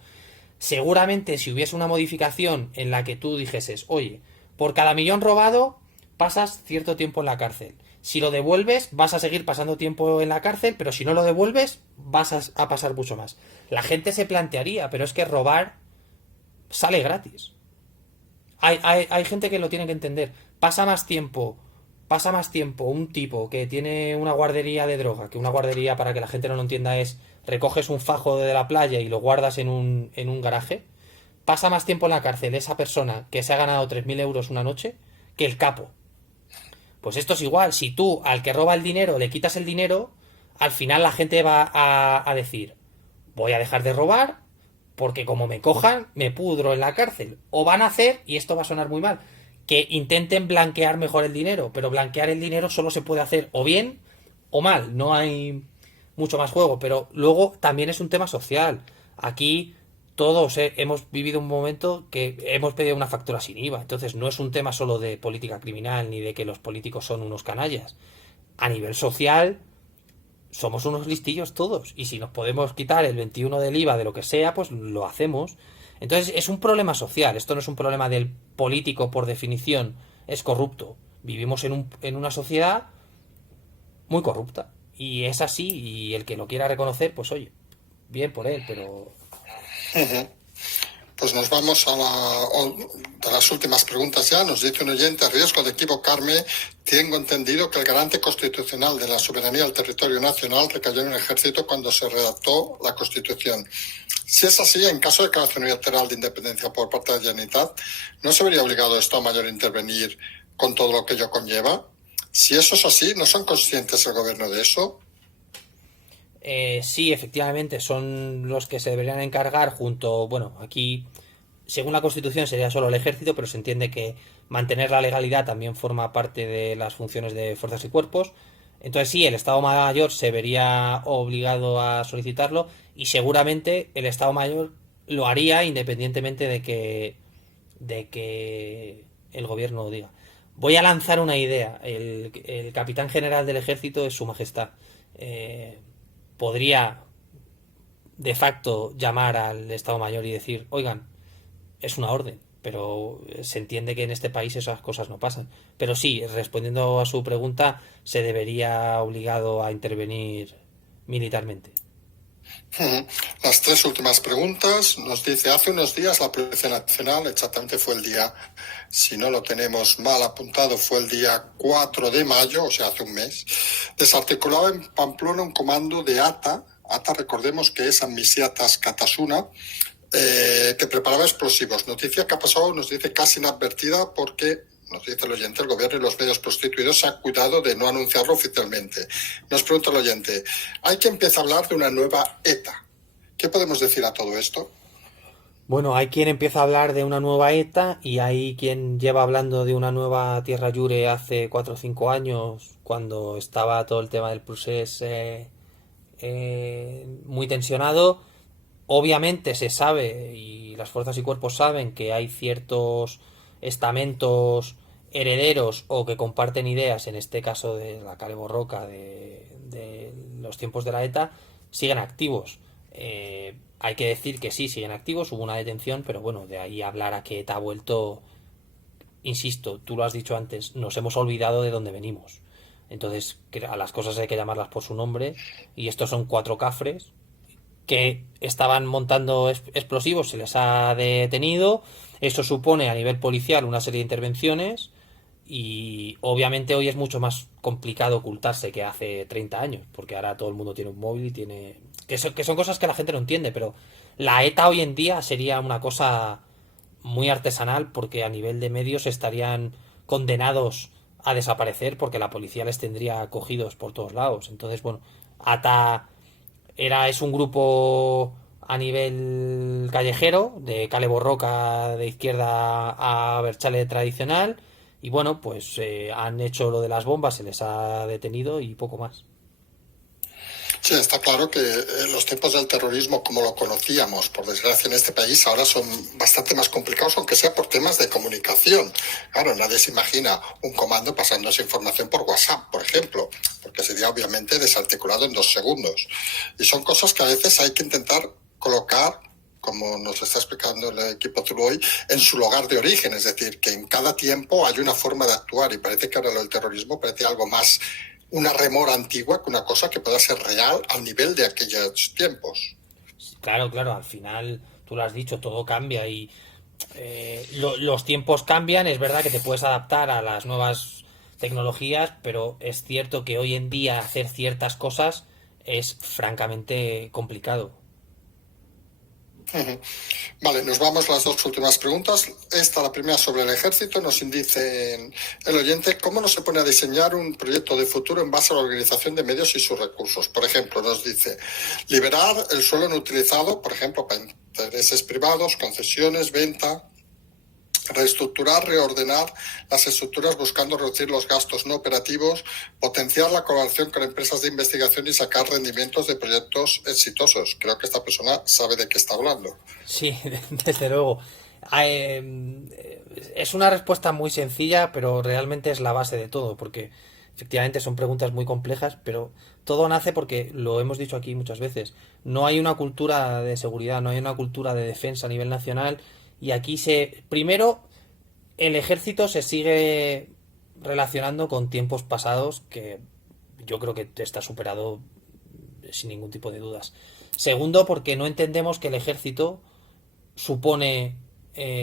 Seguramente si hubiese una modificación en la que tú dijeses, oye, por cada millón robado pasas cierto tiempo en la cárcel. Si lo devuelves, vas a seguir pasando tiempo en la cárcel, pero si no lo devuelves, vas a pasar mucho más. La gente se plantearía, pero es que robar sale gratis. Hay gente que lo tiene que entender. Pasa más tiempo un tipo que tiene una guardería de droga, que una guardería, para que la gente no lo entienda, es recoges un fajo de la playa y lo guardas en un garaje, pasa más tiempo en la cárcel esa persona que se ha ganado 3.000 euros una noche que el capo. Pues esto es igual, si tú al que roba el dinero le quitas el dinero, al final la gente va a decir, voy a dejar de robar porque como me cojan, me pudro en la cárcel. O van a hacer, y esto va a sonar muy mal, que intenten blanquear mejor el dinero, pero blanquear el dinero solo se puede hacer o bien o mal, no hay mucho más juego, pero luego también es un tema social. Aquí todos hemos vivido un momento que hemos pedido una factura sin IVA, entonces no es un tema solo de política criminal ni de que los políticos son unos canallas. A nivel social somos unos listillos todos y si nos podemos quitar el 21 del IVA de lo que sea, pues lo hacemos. Entonces es un problema social, esto no es un problema del político por definición, es corrupto. Vivimos en una sociedad muy corrupta y es así y el que lo quiera reconocer, pues oye, bien por él, pero... Ujú. Pues nos vamos de las últimas preguntas ya. Nos dice un oyente, a riesgo de equivocarme, tengo entendido que el garante constitucional de la soberanía del territorio nacional recayó en el ejército cuando se redactó la Constitución. Si es así, en caso de declaración unilateral de independencia por parte de la Generalitat, ¿no se vería obligado el Estado Mayor a intervenir con todo lo que ello conlleva? Si eso es así, ¿no son conscientes el gobierno de eso? Sí, efectivamente, son los que se deberían encargar junto, bueno, aquí, según la Constitución sería solo el ejército, pero se entiende que mantener la legalidad también forma parte de las funciones de fuerzas y cuerpos. Entonces sí, el Estado Mayor se vería obligado a solicitarlo y seguramente el Estado Mayor lo haría independientemente de que el gobierno lo diga. Voy a lanzar una idea. El capitán general del ejército es Su Majestad. Eh, Podría de facto llamar al Estado Mayor y decir, oigan, es una orden, pero se entiende que en este país esas cosas no pasan. Pero sí, respondiendo a su pregunta, se debería obligado a intervenir militarmente. Las tres últimas preguntas nos dice, hace unos días la Policía Nacional, exactamente fue el día, si no lo tenemos mal apuntado, fue el día 4 de mayo, o sea, hace un mes, desarticulaba en Pamplona un comando de ATA, ATA recordemos que es Amnisiatas Catasuna, que preparaba explosivos. Noticia que ha pasado, nos dice, casi inadvertida porque, nos dice el oyente, el gobierno y los medios prostituidos se han cuidado de no anunciarlo oficialmente. Nos pregunta el oyente, hay que empezar a hablar de una nueva ETA. ¿Qué podemos decir a todo esto? Bueno, hay quien empieza a hablar de una nueva ETA y hay quien lleva hablando de una nueva Tierra Llure hace 4 o 5 años, cuando estaba todo el tema del procés muy tensionado. Obviamente se sabe y las fuerzas y cuerpos saben que hay ciertos estamentos herederos o que comparten ideas, en este caso de la Kale Borroka, de los tiempos de la ETA, siguen activos. Hay que decir que sí, siguen activos, hubo una detención, pero bueno, de ahí a hablar a que ETA ha vuelto, insisto, tú lo has dicho antes, nos hemos olvidado de dónde venimos. Entonces, a las cosas hay que llamarlas por su nombre, y estos son 4 cafres que estaban montando explosivos, se les ha detenido. Eso supone a nivel policial una serie de intervenciones y obviamente hoy es mucho más complicado ocultarse que hace 30 años, porque ahora todo el mundo tiene un móvil y tiene... que son cosas que la gente no entiende, pero la ETA hoy en día sería una cosa muy artesanal porque a nivel de medios estarían condenados a desaparecer porque la policía les tendría cogidos por todos lados. Entonces, bueno, ATA es un grupo a nivel callejero, de Kale Borroka de izquierda a Berchale tradicional, y bueno, pues han hecho lo de las bombas, se les ha detenido y poco más. Sí, está claro que los tiempos del terrorismo, como lo conocíamos, por desgracia, en este país, ahora son bastante más complicados, aunque sea por temas de comunicación. Claro, nadie se imagina un comando pasando esa información por WhatsApp, por ejemplo, porque sería obviamente desarticulado en 2 segundos. Y son cosas que a veces hay que intentar colocar, como nos está explicando el equipo Tuloy, en su lugar de origen, es decir, que en cada tiempo hay una forma de actuar y parece que ahora lo del terrorismo parece algo más una remora antigua que una cosa que pueda ser real al nivel de aquellos tiempos. Claro, claro, al final tú lo has dicho, todo cambia y los tiempos cambian, es verdad que te puedes adaptar a las nuevas tecnologías, pero es cierto que hoy en día hacer ciertas cosas es francamente complicado. Ujú. Vale, nos vamos a las dos últimas preguntas. Esta, la primera sobre el ejército, nos dice el oyente, ¿cómo no se pone a diseñar un proyecto de futuro en base a la organización de medios y sus recursos? Por ejemplo, nos dice, liberar el suelo no utilizado, por ejemplo, para intereses privados, concesiones, venta, reestructurar, reordenar las estructuras buscando reducir los gastos no operativos, potenciar la colaboración con empresas de investigación y sacar rendimientos de proyectos exitosos. Creo que esta persona sabe de qué está hablando. Sí, desde luego. Es una respuesta muy sencilla, pero realmente es la base de todo, porque efectivamente son preguntas muy complejas, pero todo nace porque, lo hemos dicho aquí muchas veces, no hay una cultura de seguridad, no hay una cultura de defensa a nivel nacional, y aquí primero, el ejército se sigue relacionando con tiempos pasados que yo creo que está superado sin ningún tipo de dudas. Segundo, porque no entendemos que el ejército supone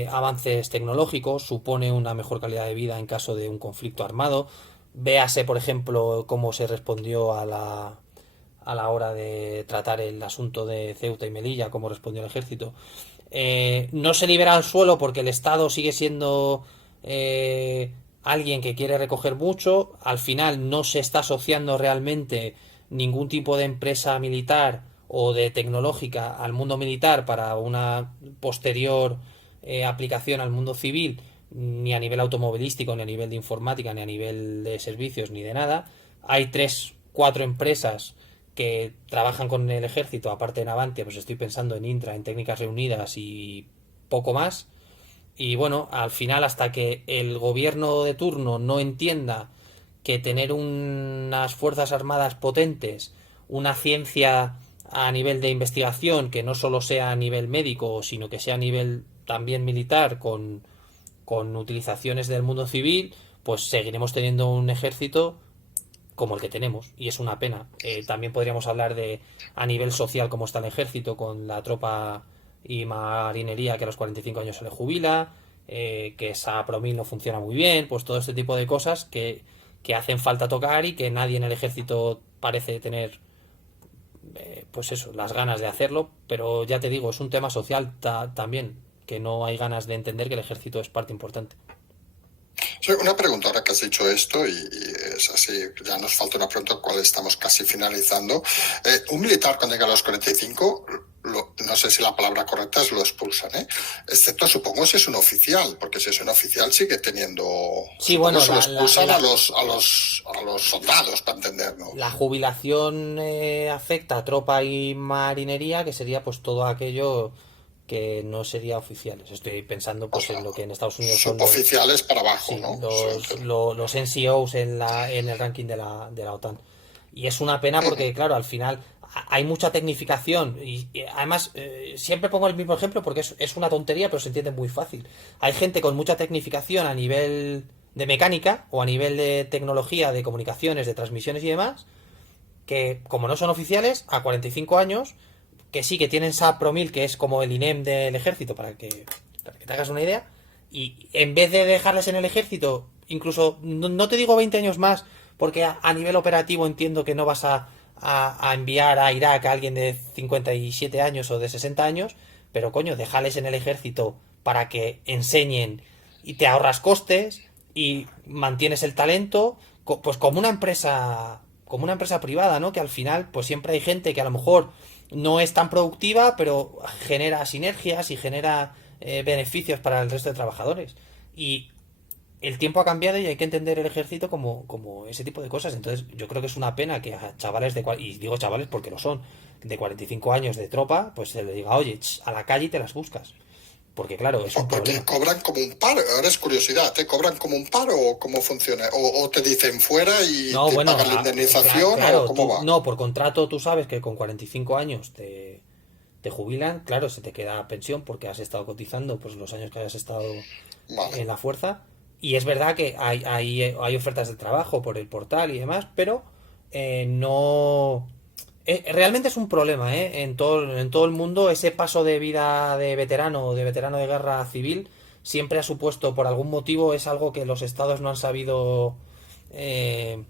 avances tecnológicos, supone una mejor calidad de vida en caso de un conflicto armado. Véase, por ejemplo, cómo se respondió a la hora de tratar el asunto de Ceuta y Melilla, cómo respondió el ejército. No se libera el suelo porque el Estado sigue siendo alguien que quiere recoger mucho. Al final no se está asociando realmente ningún tipo de empresa militar o de tecnológica al mundo militar para una posterior aplicación al mundo civil, ni a nivel automovilístico, ni a nivel de informática, ni a nivel de servicios, ni de nada. Hay 3, 4 empresas que trabajan con el ejército, aparte de Navantia, pues estoy pensando en Intra, en Técnicas Reunidas y poco más. Y bueno, al final, hasta que el gobierno de turno no entienda que tener unas fuerzas armadas potentes, una ciencia a nivel de investigación que no solo sea a nivel médico, sino que sea a nivel también militar, con utilizaciones del mundo civil, pues seguiremos teniendo un ejército como el que tenemos, y es una pena. También podríamos hablar de a nivel social cómo está el ejército, con la tropa y marinería que a los 45 años se le jubila, que esa promil no funciona muy bien, pues todo este tipo de cosas que hacen falta tocar y que nadie en el ejército parece tener, pues eso, las ganas de hacerlo, pero ya te digo, es un tema social también, que no hay ganas de entender que el ejército es parte importante. Sí, una pregunta ahora que has dicho esto, y es así, ya nos falta una pregunta, cual estamos casi finalizando. Un militar cuando llega a los 45, no sé si la palabra correcta es lo expulsan, ¿eh? Excepto, supongo, si es un oficial, porque si es un oficial sigue teniendo... Sí, bueno, se lo expulsan a los soldados, para entender, ¿no? la jubilación afecta a tropa y marinería, que sería pues todo aquello que no sería oficiales. Estoy pensando pues en lo que en Estados Unidos son suboficiales para abajo, sí, ¿no? los NCOs en el ranking de la OTAN. Y es una pena porque, claro, al final hay mucha tecnificación y además siempre pongo el mismo ejemplo porque es una tontería pero se entiende muy fácil. Hay gente con mucha tecnificación a nivel de mecánica o a nivel de tecnología, de comunicaciones, de transmisiones y demás, que como no son oficiales, a 45 años, que sí que tienen SAP-Promil, que es como el INEM del ejército, para que te hagas una idea, y en vez de dejarles en el ejército, incluso, no te digo 20 años más, porque a nivel operativo entiendo que no vas a enviar a Irak a alguien de 57 años o de 60 años, pero coño, déjales en el ejército para que enseñen y te ahorras costes y mantienes el talento, pues como una empresa privada, ¿no? Que al final, pues siempre hay gente que a lo mejor no es tan productiva, pero genera sinergias y genera beneficios para el resto de trabajadores. Y el tiempo ha cambiado y hay que entender el ejército como ese tipo de cosas. Entonces, yo creo que es una pena que a chavales y digo chavales porque lo son, de 45 años de tropa, pues se le diga, oye, a la calle y te las buscas. Porque claro, es un Porque problema. cobran como un paro, ahora es curiosidad, ¿te cobran como un paro o cómo funciona? ¿O te dicen fuera y No, te bueno, pagan la indemnización o claro, cómo va? no, por contrato tú sabes que con 45 años te jubilan, claro, se te queda pensión porque has estado cotizando pues los años que hayas estado Vale. en la fuerza. Y es verdad que hay ofertas de trabajo por el portal y demás, pero no... realmente es un problema, ¿eh? En todo el mundo ese paso de vida de veterano o de veterano de guerra civil siempre ha supuesto, por algún motivo, es algo que los estados no han sabido eh,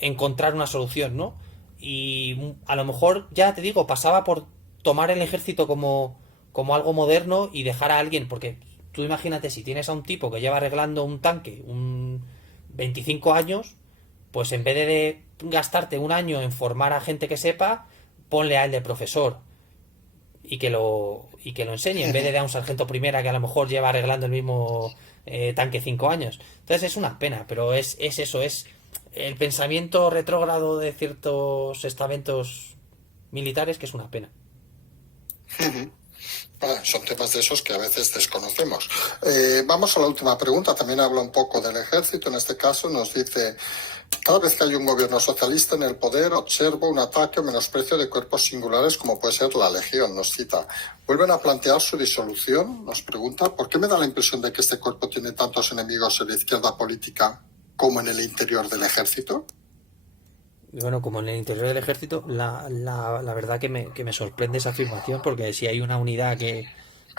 encontrar una solución, ¿no? Y a lo mejor, ya te digo, pasaba por tomar el ejército como algo moderno y dejar a alguien, porque tú imagínate si tienes a un tipo que lleva arreglando un tanque 25 años, pues en vez de gastarte un año en formar a gente que sepa, ponle a él de profesor y que lo enseñe, en vez de dar a un sargento primera que a lo mejor lleva arreglando el mismo tanque 5 años. Entonces es una pena, pero es eso, es el pensamiento retrógrado de ciertos estamentos militares, que es una pena. Son temas de esos que a veces desconocemos. Vamos a la última pregunta. También habla un poco del ejército. En este caso nos dice: cada vez que hay un gobierno socialista en el poder, observo un ataque o menosprecio de cuerpos singulares como puede ser la Legión. Nos cita: ¿vuelven a plantear su disolución? Nos pregunta: ¿por qué me da la impresión de que este cuerpo tiene tantos enemigos en la izquierda política como en el interior del ejército? Y bueno, como en el interior del ejército, la verdad que me sorprende esa afirmación, porque si hay una unidad que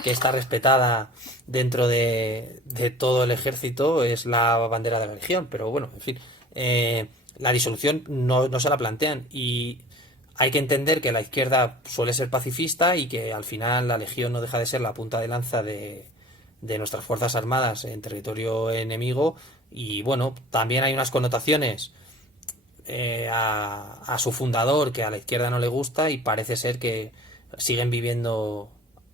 está respetada dentro de todo el ejército, es la bandera de la Legión. Pero bueno, en fin, la disolución no se la plantean, y hay que entender que la izquierda suele ser pacifista y que al final la Legión no deja de ser la punta de lanza de nuestras Fuerzas Armadas en territorio enemigo. Y bueno, también hay unas connotaciones a su fundador que a la izquierda no le gusta, y parece ser que siguen viviendo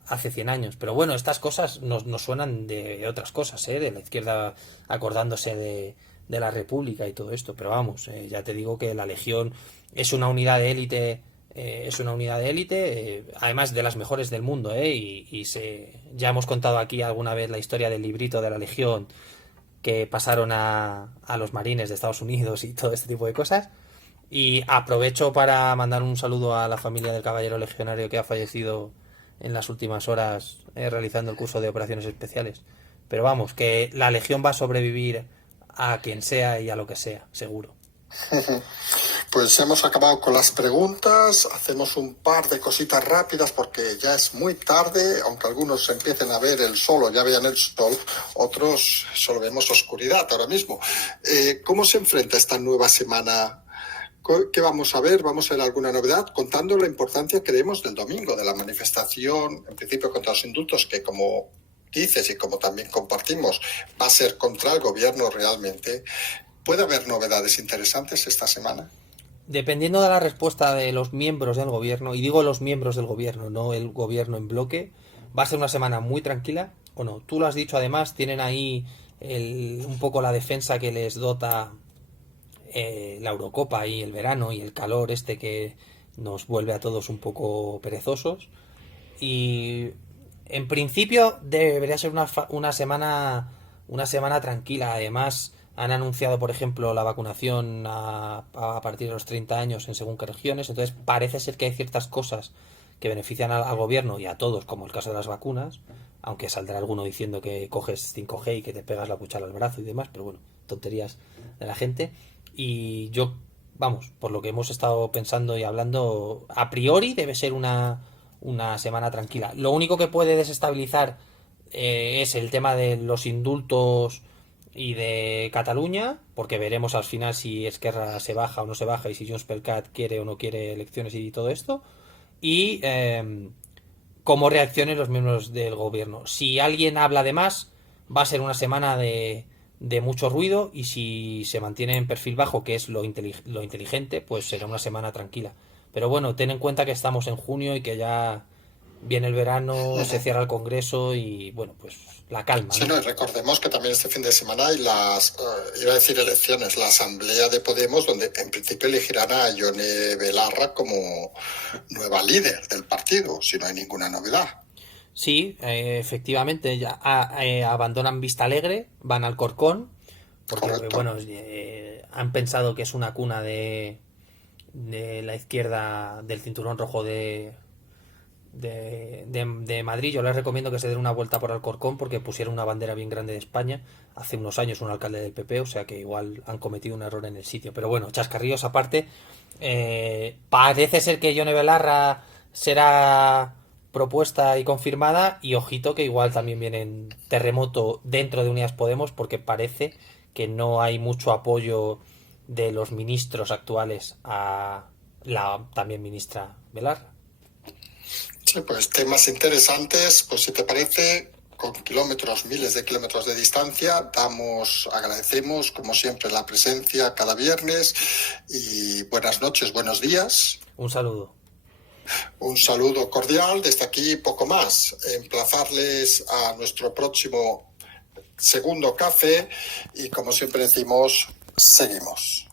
hace 100 años. Pero bueno, estas cosas nos suenan de otras cosas, de la izquierda acordándose de la República y todo esto. Pero vamos, ya te digo que la Legión es una unidad de élite. Además de las mejores del mundo, ya hemos contado aquí alguna vez la historia del librito de la Legión que pasaron a los marines de Estados Unidos y todo este tipo de cosas. Y aprovecho para mandar un saludo a la familia del caballero legionario que ha fallecido en las últimas horas realizando el curso de operaciones especiales. Pero vamos, que la Legión va a sobrevivir a quien sea y a lo que sea, seguro. Pues hemos acabado con las preguntas. Hacemos un par de cositas rápidas porque ya es muy tarde. Aunque algunos empiecen a ver el sol o ya vean el sol, otros solo vemos oscuridad ahora mismo. ¿Cómo se enfrenta esta nueva semana? ¿Qué vamos a ver? ¿Vamos a ver alguna novedad? Contando la importancia, creemos, del domingo, de la manifestación, en principio contra los indultos, que como dices y como también compartimos, va a ser contra el gobierno realmente. ¿Puede haber novedades interesantes esta semana? Dependiendo de la respuesta de los miembros del gobierno, y digo los miembros del gobierno, no el gobierno en bloque, va a ser una semana muy tranquila, ¿o no? Tú lo has dicho, además, tienen ahí un poco la defensa que les dota la Eurocopa y el verano y el calor este que nos vuelve a todos un poco perezosos. Y en principio debería ser una semana tranquila. Además, han anunciado, por ejemplo, la vacunación a partir de los 30 años en según qué regiones. Entonces parece ser que hay ciertas cosas que benefician al gobierno y a todos, como el caso de las vacunas, aunque saldrá alguno diciendo que coges 5G y que te pegas la cuchara al brazo y demás, pero bueno, tonterías de la gente. Y yo, vamos, por lo que hemos estado pensando y hablando, a priori debe ser una semana tranquila. Lo único que puede desestabilizar es el tema de los indultos y de Cataluña, porque veremos al final si Esquerra se baja o no se baja, y si Junts per Cat quiere o no quiere elecciones y todo esto, y cómo reaccionen los miembros del gobierno. Si alguien habla de más, va a ser una semana de mucho ruido, y si se mantiene en perfil bajo, que es lo inteligente, pues será una semana tranquila. Pero bueno, ten en cuenta que estamos en junio y que ya viene el verano, se cierra el Congreso y bueno, pues la calma, Sí, ¿no? no, y recordemos que también este fin de semana hay iba a decir elecciones, la asamblea de Podemos, donde en principio elegirán a Ione Belarra como nueva líder del partido, si no hay ninguna novedad. Sí, efectivamente, ya abandonan Vista Alegre, van al Corcón, porque Correcto. bueno, han pensado que es una cuna de la izquierda del cinturón rojo de Madrid. Yo les recomiendo que se den una vuelta por Alcorcón, porque pusieron una bandera bien grande de España hace unos años un alcalde del PP, o sea que igual han cometido un error en el sitio. Pero bueno, chascarrillos aparte, parece ser que Yone Belarra será propuesta y confirmada, y ojito que igual también viene en terremoto dentro de Unidas Podemos, porque parece que no hay mucho apoyo de los ministros actuales a la también ministra Belarra. Sí, pues temas interesantes, pues si te parece, con kilómetros, miles de kilómetros de distancia, agradecemos como siempre la presencia cada viernes y buenas noches, buenos días. Un saludo. Un saludo cordial, desde aquí poco más, emplazarles a nuestro próximo segundo café y como siempre decimos, seguimos.